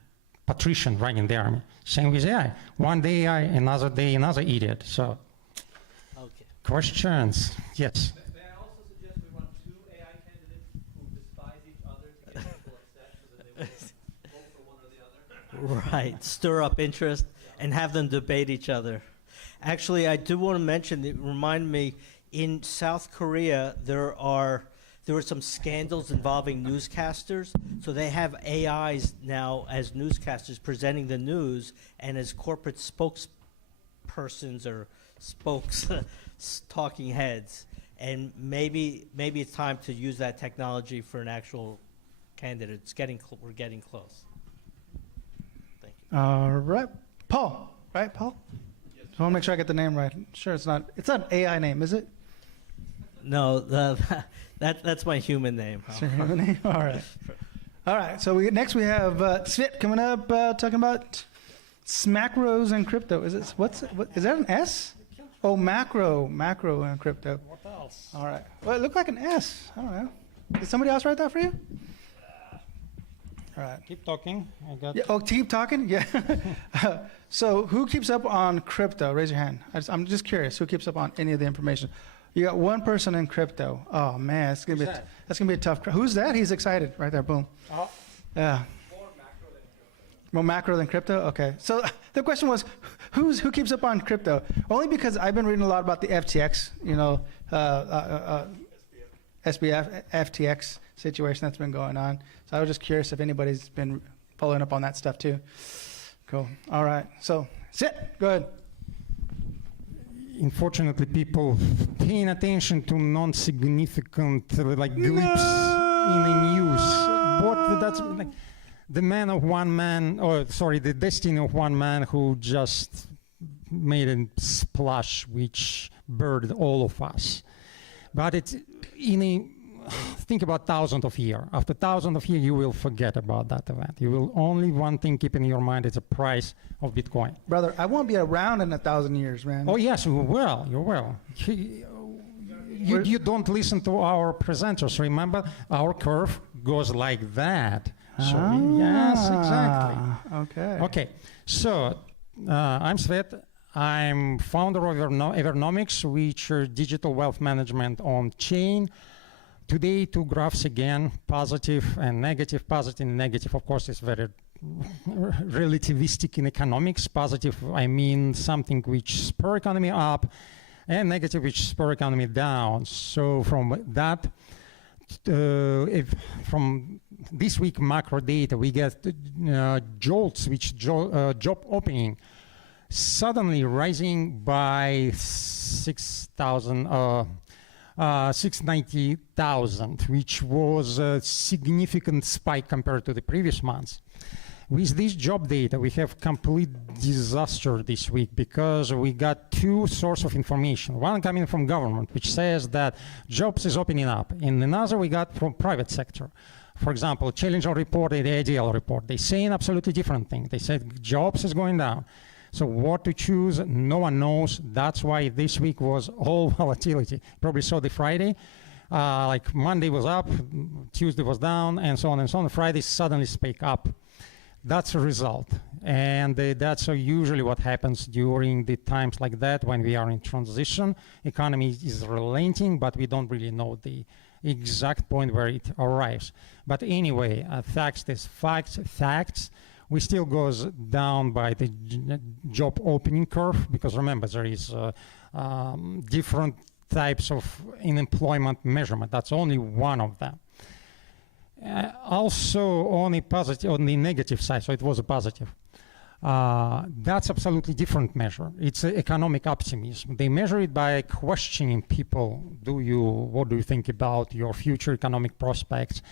patrician running the army. Same with AI. One day AI, another day another idiot. So, Okay. questions? Yes. May I also suggest we run 2 AI candidates who despise each other to get people upset so that they will vote for one or the other? Right. Stir up interest and have them debate each other. Actually, I do want to mention, it reminded me, in South Korea, there were some scandals involving newscasters. So they have AIs now as newscasters presenting the news and as corporate spokespersons or talking heads. And maybe it's time to use that technology for an actual candidate. We're getting close. Thank you. All right. Paul. Right, Paul? I want to make sure I get the name right. Sure, it's not an AI name, is it? No, that's my human name. It's your human name? All right. All right, so next we have Svit coming up, talking about smacros and crypto. Is that an S? Oh, macro and crypto. What else? All right. Well, it looked like an S. I don't know. Did somebody else write that for you? All right. Keep talking. I got. Yeah, oh, keep talking? Yeah. So who keeps up on crypto? Raise your hand. I'm just curious. Who keeps up on any of the information? You got one person in crypto. Oh, man. That's going to be a tough crowd. Who's that? He's excited. Right there. Boom. Oh. Yeah. More macro than crypto? Okay. So the question was, who keeps up on crypto? Only because I've been reading a lot about the FTX, SBF, FTX situation that's been going on. So I was just curious if anybody's been following up on that stuff too. Cool. All right. So sit. Go ahead. Unfortunately, people paying attention to non-significant blips in the news. But that's like the destiny of one man who just made a splash which buried all of us. But it's think about thousands of years. After thousands of years, you will forget about that event. You will only one thing keep in your mind: it's the price of Bitcoin. Brother, I won't be around in 1,000 years, man. Oh yes, you will. You will. You don't listen to our presenters. Remember, our curve goes like that. So yes, exactly. Okay. Okay. So I'm Svet. I'm founder of Evernomics, which is digital wealth management on chain. Today, two graphs again, positive and negative. Positive and negative, of course, is very relativistic in economics. Positive, I mean something which spur economy up, and negative, which spur economy down. So from that, from this week macro data, we get jolts, which job opening suddenly rising by 690,000, which was a significant spike compared to the previous months. With this job data, we have complete disaster this week because we got two sources of information. One coming from government, which says that jobs is opening up, and another we got from private sector. For example, Challenger report and the ADL report, they say an absolutely different thing. They said jobs is going down. So what to choose, no one knows. That's why this week was all volatility. Probably saw the Friday, like Monday was up, Tuesday was down, and so on and so on. Friday suddenly spike up. That's a result. And that's usually what happens during the times like that when we are in transition. Economy is relenting, but we don't really know the exact point where it arrives. But anyway, facts is facts. We still goes down by the job opening curve, because remember, there is different types of unemployment measurement. That's only one of them. Also on the negative side, so it was a positive. That's absolutely different measure. It's economic optimism. They measure it by questioning people. What do you think about your future economic prospects?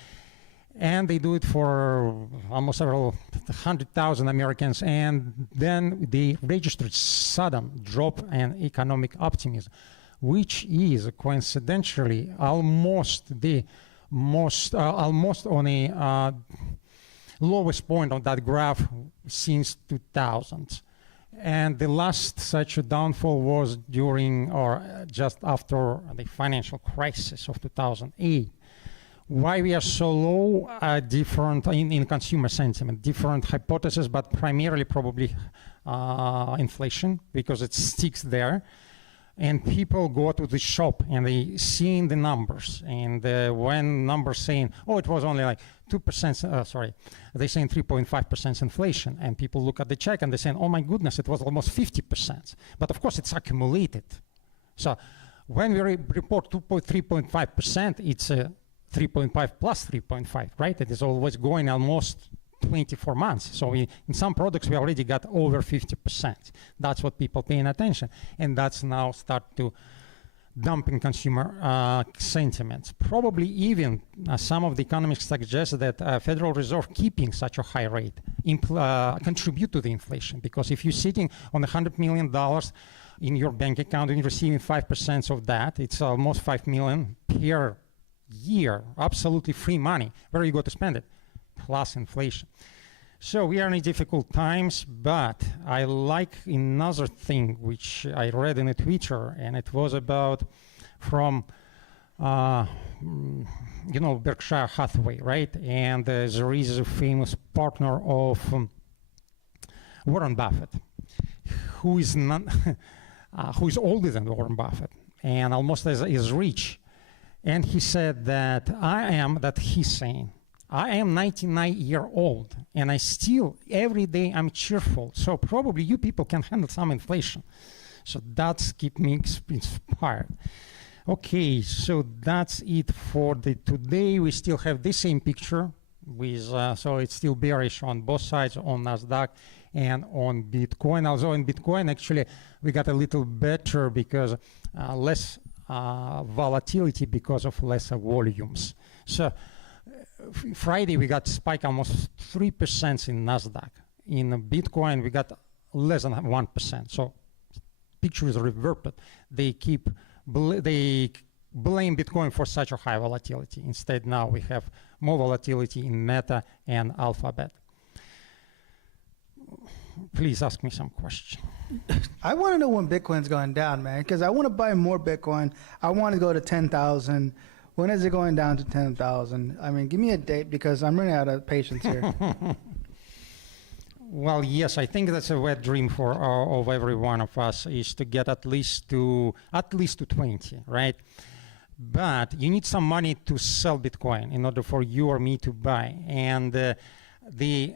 And they do it for almost several 100,000 Americans, and then they registered sudden drop in economic optimism, which is coincidentally almost on a lowest point on that graph since 2000. And the last such a downfall was during or just after the financial crisis of 2008. Why we are so low, different in consumer sentiment, different hypotheses, but primarily probably inflation, because it sticks there. And people go to the shop and they see the numbers. And when numbers saying, oh, it was only like 2%, they're saying 3.5% inflation. And people look at the check and they're saying, oh my goodness, it was almost 50%. But of course, it's accumulated. So when we report 3.5%, it's 3.5 plus 3.5, right? It is always going almost 24 months. So in some products, we already got over 50%. That's what people paying attention. And that's now start to dumping consumer sentiments. Probably even some of the economists suggest that Federal Reserve keeping such a high rate contribute to the inflation, because if you're sitting on $100 million in your bank account and you're receiving 5% of that, it's almost $5 million per year, absolutely free money. Where are you going to spend it? Plus inflation. So we are in difficult times, but I like another thing which I read in a Twitter, and it was about from, Berkshire Hathaway, right? And there is a famous partner of Warren Buffett, who is who is older than Warren Buffett and almost as rich. And he said that he's saying, I am 99-year-old, and I still, every day, I'm cheerful. So probably you people can handle some inflation. So that's keep me inspired. Okay, so that's it for today. We still have the same picture with, so it's still bearish on both sides, on NASDAQ and on Bitcoin. Although in Bitcoin, actually, we got a little better because less volatility because of lesser volumes. So Friday, we got spike almost 3% in NASDAQ. In Bitcoin, we got less than 1%. So picture is reverted. They blame Bitcoin for such a high volatility. Instead, now we have more volatility in Meta and Alphabet. Please ask me some question. I want to know when Bitcoin's going down, man, because I want to buy more Bitcoin. I want to go to 10,000. When is it going down to 10,000? I mean, give me a date because I'm running out of patience here. Well, yes, I think that's a wet dream for of every one of us is to get at least to 20, right? But you need some money to sell Bitcoin in order for you or me to buy. And the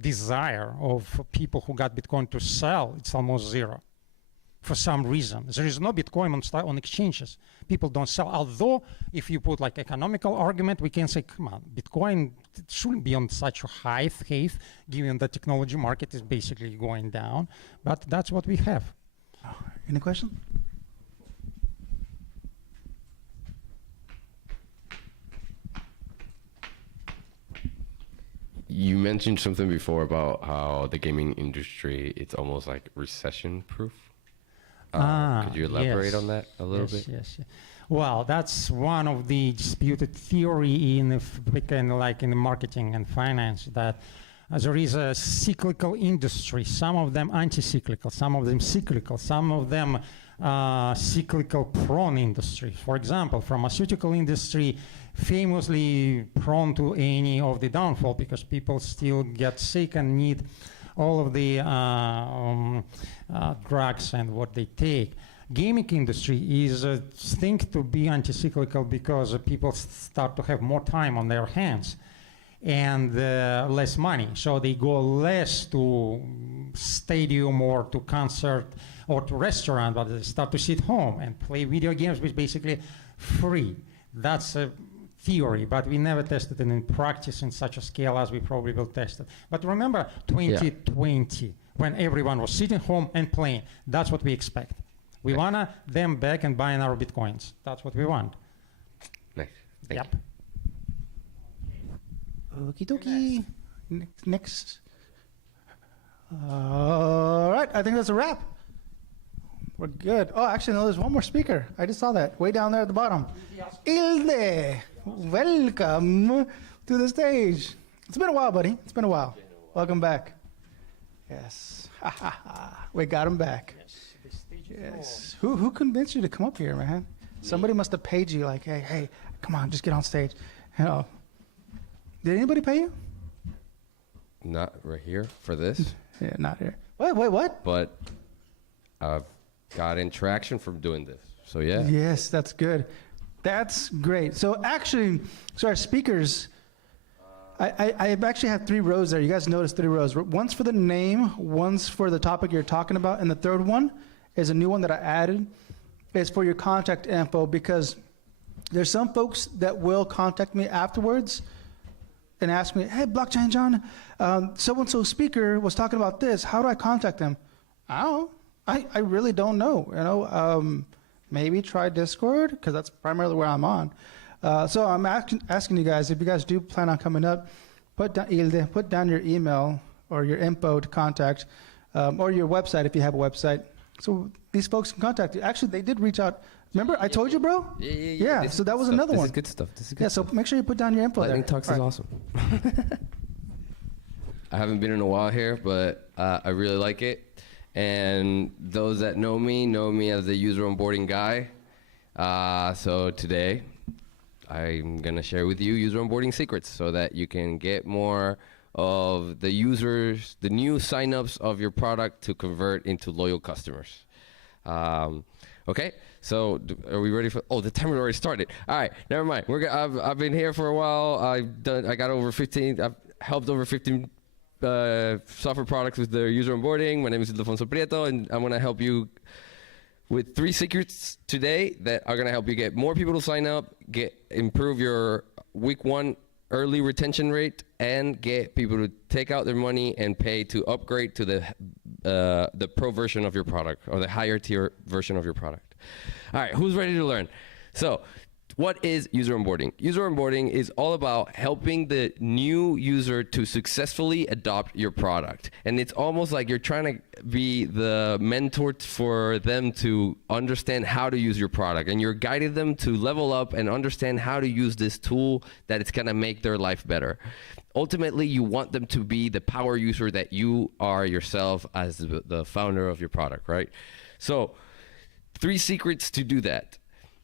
desire of people who got Bitcoin to sell, it's almost zero. For some reason, there is no Bitcoin on exchanges. People don't sell. Although, if you put like economical argument, we can say, come on, Bitcoin shouldn't be on such a high faith, given the technology market is basically going down. But that's what we have. Any question? You mentioned something before about how the gaming industry, it's almost like recession-proof. Could you elaborate on that a little bit? Yes. Well, that's one of the disputed theory in the marketing and finance, that there is a cyclical industry, some of them anti-cyclical, some of them cyclical, some of them cyclical prone industry. For example, pharmaceutical industry famously prone to any of the downfall because people still get sick and need all of the drugs and what they take. Gaming industry is think to be anti-cyclical because people start to have more time on their hands and less money. So they go less to stadium or to concert or to restaurant, but they start to sit home and play video games, which is basically free. That's a theory, but we never tested it in practice in such a scale as we probably will test it. But remember 2020, when everyone was sitting home and playing. That's what we expect. We want them back and buying our Bitcoins. That's what we want. Nice. Thank you. Okie dokie. Next. All right, I think that's a wrap. We're good. Oh, actually, no, there's one more speaker. I just saw that way down there at the bottom. Ilde, welcome to the stage. It's been a while, buddy. It's been a while. Welcome back. Yes. We got him back. Yes. Who convinced you to come up here, man? Somebody must have paid you like, hey, come on, just get on stage. You know. Did anybody pay you? Not right here for this. Yeah, not here. Wait, what? But I've got interaction from doing this. So yeah. Yes, that's good. That's great. So actually, our speakers, I actually have 3 rows there. You guys noticed 3 rows. One's for the name, one's for the topic you're talking about, and the third one is a new one that I added. It's for your contact info, because there's some folks that will contact me afterwards and ask me, hey, Blockchain John, so-and-so speaker was talking about this. How do I contact them? I don't know. I really don't know. You know, maybe try Discord, because that's primarily where I'm on. So I'm asking you guys, if you guys do plan on coming up, put down your email or your info to contact, or your website if you have a website. So these folks can contact you. Actually, they did reach out. Remember, I told you, bro? Yeah, so that was another one. This is good stuff. This is good Yeah, so make sure you put down your info Lightning there. Talks is awesome. I haven't been in a while here, but I really like it. And those that know me as the user onboarding guy. So today, I'm going to share with you user onboarding secrets so that you can get more of the users, the new signups of your product to convert into loyal customers. Okay, so are we ready for? Oh, the timer already started. All right, never mind. I've been here for a while. I got over 15. I've helped over 15 software products with their user onboarding. My name is Ildefonso Prieto, and I'm gonna help you with 3 secrets today that are gonna help you get more people to sign up, improve your week 1 early retention rate, and get people to take out their money and pay to upgrade to the pro version of your product or the higher tier version of your product. All right, who's ready to learn? So, what is user onboarding? User onboarding is all about helping the new user to successfully adopt your product. And it's almost like you're trying to be the mentor for them to understand how to use your product. And you're guiding them to level up and understand how to use this tool that it's going to make their life better. Ultimately, you want them to be the power user that you are yourself as the founder of your product, right? So, 3 secrets to do that.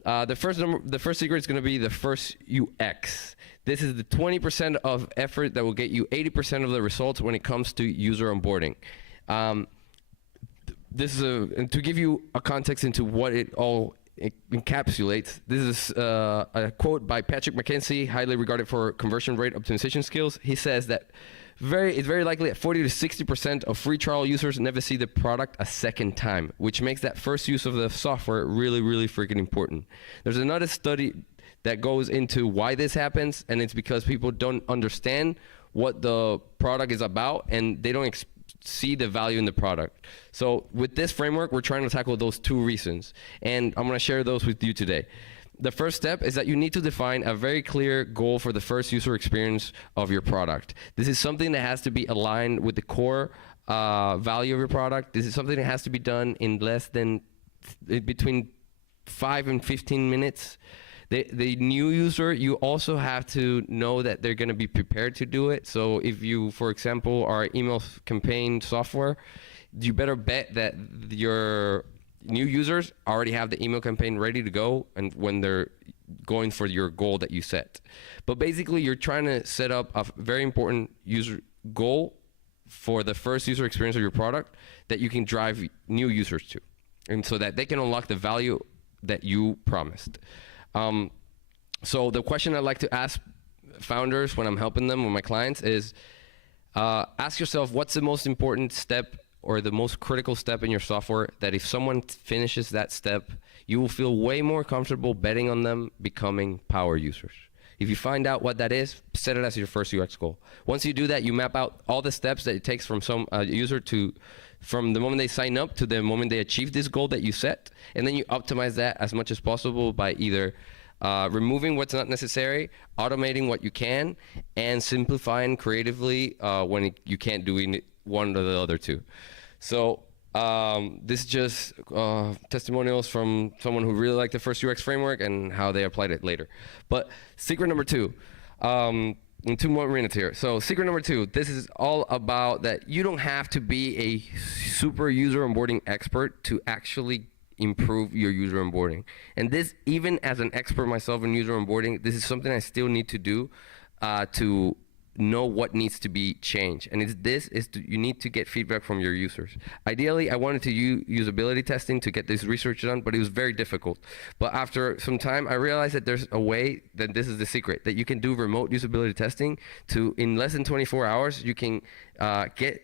The first secret is going to be the first UX. This is the 20% of effort that will get you 80% of the results when it comes to user onboarding. This is and to give you a context into what it all encapsulates. This is a quote by Patrick McKenzie, highly regarded for conversion rate optimization skills. He says that it's very likely that 40 to 60% of free trial users never see the product a second time, which makes that first use of the software really, really freaking important. There's another study that goes into why this happens, and it's because people don't understand what the product is about, and they don't see the value in the product. So with this framework, we're trying to tackle those 2 reasons, and I'm going to share those with you today. The first step is that you need to define a very clear goal for the first user experience of your product. This is something that has to be aligned with the core value of your product. This is something that has to be done in less than between 5 and 15 minutes. The new user, you also have to know that they're going to be prepared to do it. So if you, for example, are email campaign software, you better bet that your new users already have the email campaign ready to go and when they're going for your goal that you set. But basically, you're trying to set up a very important user goal for the first user experience of your product that you can drive new users to, and so that they can unlock the value that you promised. So the question I like to ask founders when I'm helping them with my clients is ask yourself, what's the most important step or the most critical step in your software that if someone finishes that step, you will feel way more comfortable betting on them becoming power users. If you find out what that is, set it as your first UX goal. Once you do that, you map out all the steps that it takes from some user from the moment they sign up to the moment they achieve this goal that you set, and then you optimize that as much as possible by either removing what's not necessary, automating what you can, and simplifying creatively when you can't do one or the other 2. So this is just testimonials from someone who really liked the first UX framework and how they applied it later. But secret number 2, and 2 more minutes here. So secret number 2, this is all about that you don't have to be a super user onboarding expert to actually improve your user onboarding. And this, even as an expert myself in user onboarding, this is something I still need to do to know what needs to be changed. And you need to get feedback from your users. Ideally, I wanted to use usability testing to get this research done, but it was very difficult. But after some time, I realized that there's a way, that this is the secret, that you can do remote usability testing in less than 24 hours, you can get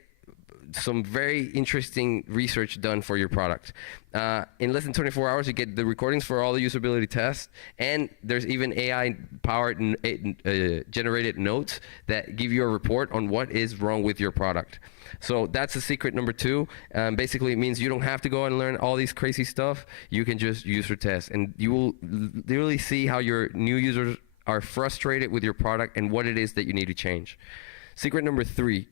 some very interesting research done for your product. In less than 24 hours, you get the recordings for all the usability tests, and there's even AI-powered generated notes that give you a report on what is wrong with your product. So that's the secret number 2. Basically, it means you don't have to go and learn all these crazy stuff. You can just user test, and you will literally see how your new users are frustrated with your product and what it is that you need to change. Secret number 3.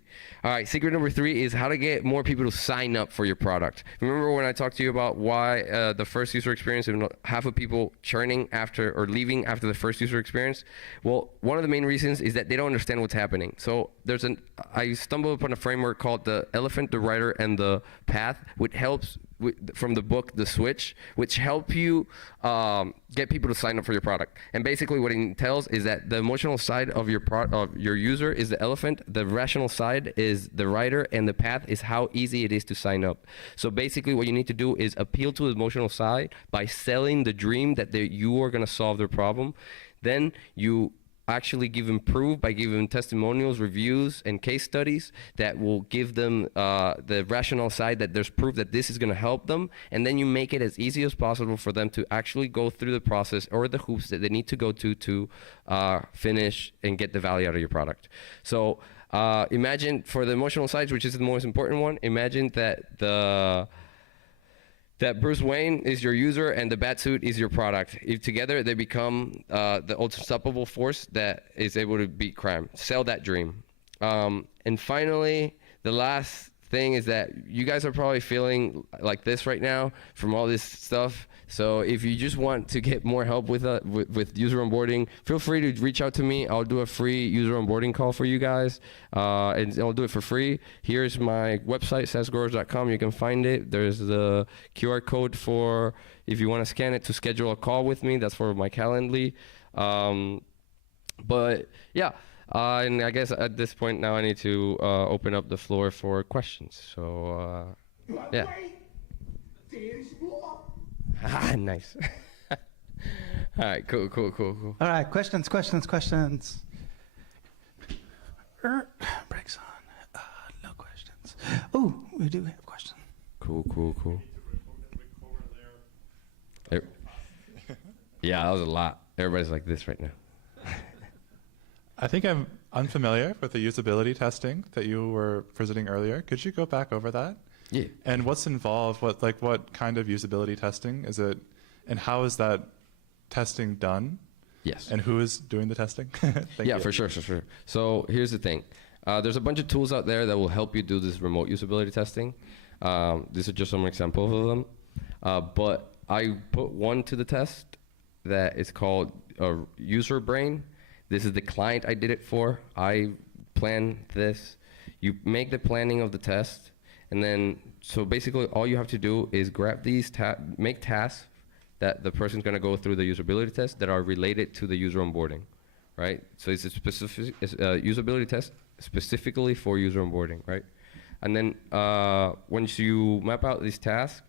All right, secret number 3 is how to get more people to sign up for your product. Remember when I talked to you about why the first user experience, and half of people churning after or leaving after the first user experience? Well, one of the main reasons is that they don't understand what's happening. So I stumbled upon a framework called the elephant, the rider, and the path, which helps from the book The Switch, which help you get people to sign up for your product. And basically what it entails is that the emotional side of your user is the elephant, the rational side is the rider, and the path is how easy it is to sign up. So basically what you need to do is appeal to the emotional side by selling the dream that you are going to solve their problem. Then you actually give them proof by giving them testimonials, reviews, and case studies that will give them the rational side that there's proof that this is going to help them, and then you make it as easy as possible for them to actually go through the process or the hoops that they need to go to finish and get the value out of your product. So imagine for the emotional side, which is the most important one, imagine that Bruce Wayne is your user and the Batsuit is your product. If together they become the unstoppable force that is able to beat crime. Sell that dream. And finally, the last thing is that you guys are probably feeling like this right now from all this stuff. So if you just want to get more help with user onboarding, feel free to reach out to me. I'll do a free user onboarding call for you guys, and I'll do it for free. Here's my website, sassgrowers.com. You can find it. There's the QR code for if you want to scan it to schedule a call with me. That's for my Calendly. But yeah, and I guess at this point now I need to open up the floor for questions. So yeah. Ah, nice. All right, cool. All right, questions. Brakes on. No questions. Oh, we do have questions. Cool. Yeah, that was a lot. Everybody's like this right now. I think I'm unfamiliar with the usability testing that you were presenting earlier. Could you go back over that? Yeah. And what's involved? What kind of usability testing is it, and how is that testing done? Yes. And who is doing the testing? Thank you. For sure. So here's the thing. There's a bunch of tools out there that will help you do this remote usability testing. These are just some examples of them. But I put one to the test that is called User Brain. This is the client I did it for. I planned this. You make the planning of the test. And then, so basically all you have to do is grab these, make tasks that the person's gonna go through the usability test that are related to the user onboarding, right? So it's a specific usability test specifically for user onboarding, right? And then once you map out these tasks,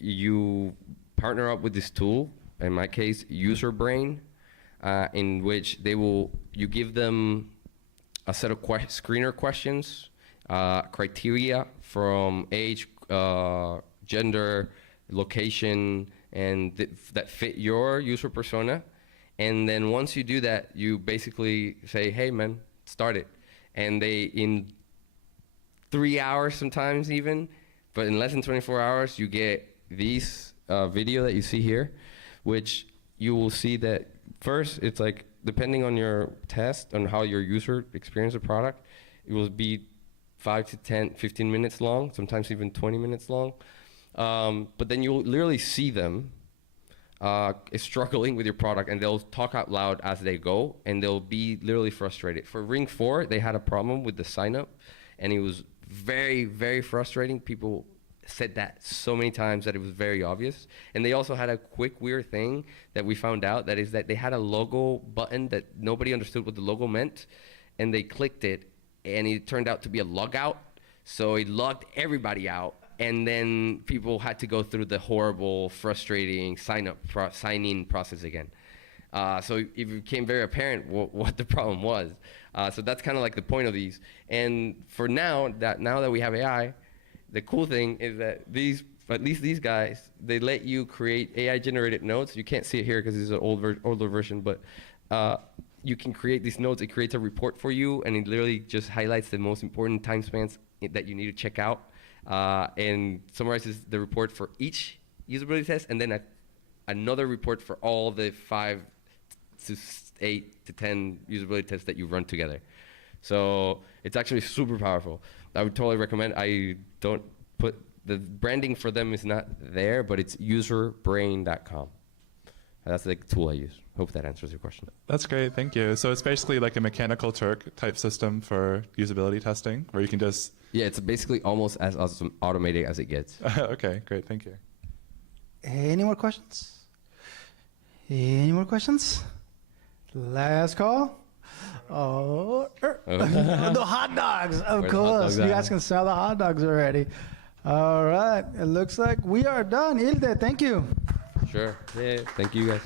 you partner up with this tool, in my case, User Brain, in which you give them a set of screener questions, criteria from age, gender, location, and that fit your user persona. And then once you do that, you basically say, hey man, start it. And they, in 3 hours sometimes even, but in less than 24 hours, you get these video that you see here, which you will see that first, it's like, depending on your test, on how your user experience the product, it will be 5 to 10, 15 minutes long, sometimes even 20 minutes long. But then you'll literally see them struggling with your product, and they'll talk out loud as they go, and they'll be literally frustrated. For Ring 4, they had a problem with the sign up, and it was very, very frustrating. People said that so many times that it was very obvious. And they also had a quick weird thing that we found out, that is that they had a logo button that nobody understood what the logo meant, and they clicked it, and it turned out to be a logout. So it logged everybody out, and then people had to go through the horrible, frustrating sign-in process again. So it became very apparent what the problem was. So that's kind of like the point of these. And for now that we have AI, the cool thing is that at least these guys, they let you create AI-generated notes. You can't see it here because it's an older version, but you can create these notes. It creates a report for you, and it literally just highlights the most important time spans that you need to check out, and summarizes the report for each usability test, and then another report for all the 5 to 8 to 10 usability tests that you run together. So it's actually super powerful. I would totally recommend. I don't put the branding for them is not there, but it's userbrain.com. That's the tool I use. Hope that answers your question. That's great, thank you. So it's basically like a Mechanical Turk type system for usability testing, where you can just... Yeah, it's basically almost as automated as it gets. Okay, great, thank you. Any more questions? Any more questions? Last call. The hot dogs, of Where the hot course. dogs You at? guys can sell the hot dogs already. All right. It looks like we are done. Ilde, thank you. Sure. Yeah, thank you guys.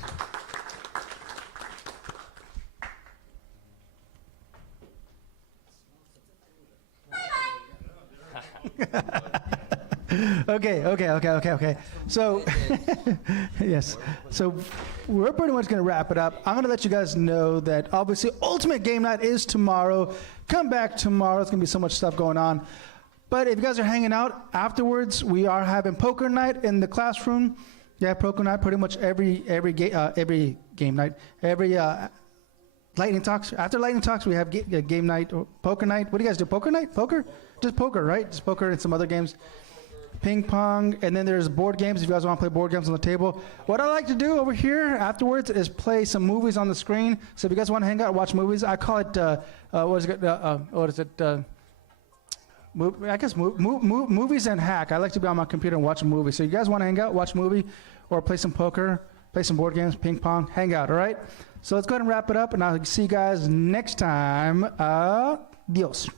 Okay. So, yes. So, we're pretty much going to wrap it up. I'm going to let you guys know that obviously Ultimate Game Night is tomorrow. Come back tomorrow. There's going to be so much stuff going on. But if you guys are hanging out afterwards, we are having poker night in the classroom. Yeah, poker night pretty much every game night. Every lightning talks. After lightning talks, we have game night or poker night. What do you guys do? Poker night? Poker? Just poker, right? Just poker and some other games. Ping pong, and then there's board games if you guys want to play board games on the table. What I like to do over here afterwards is play some movies on the screen. So if you guys want to hang out and watch movies, I call it, movies and hack. I like to be on my computer and watch a movie. So you guys want to hang out, watch a movie, or play some poker, play some board games, ping pong, hang out, all right? So let's go ahead and wrap it up, and I'll see you guys next time. Adios.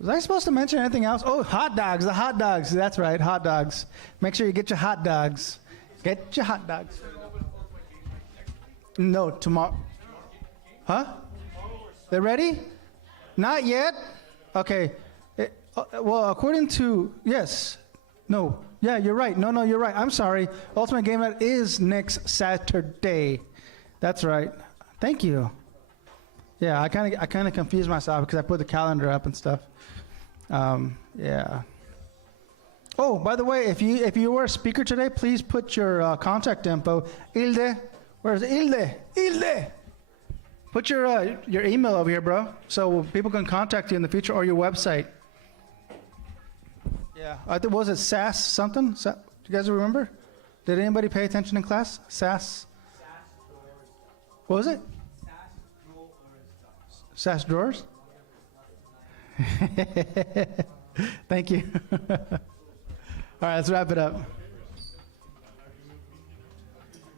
Was I supposed to mention anything else? Oh, hot dogs, the hot dogs. That's right, hot dogs. Make sure you get your hot dogs. Get your hot dogs. No, tomorrow. Huh? They're ready? Not yet? Okay. Well, according to, yes. No. Yeah, you're right. No, you're right. I'm sorry. Ultimate Game Night is next Saturday. That's right. Thank you. Yeah, I kind of confused myself because I put the calendar up and stuff. Yeah. Oh, by the way, if you were a speaker today, please put your contact info. Ilde, where's Ilde? Ilde. Put your email over here, bro, so people can contact you in the future, or your website. Yeah. Was it SAS something? Do you guys remember? Did anybody pay attention in class? SAS. What was it? SAS drawers? Thank you. All right, let's wrap it up.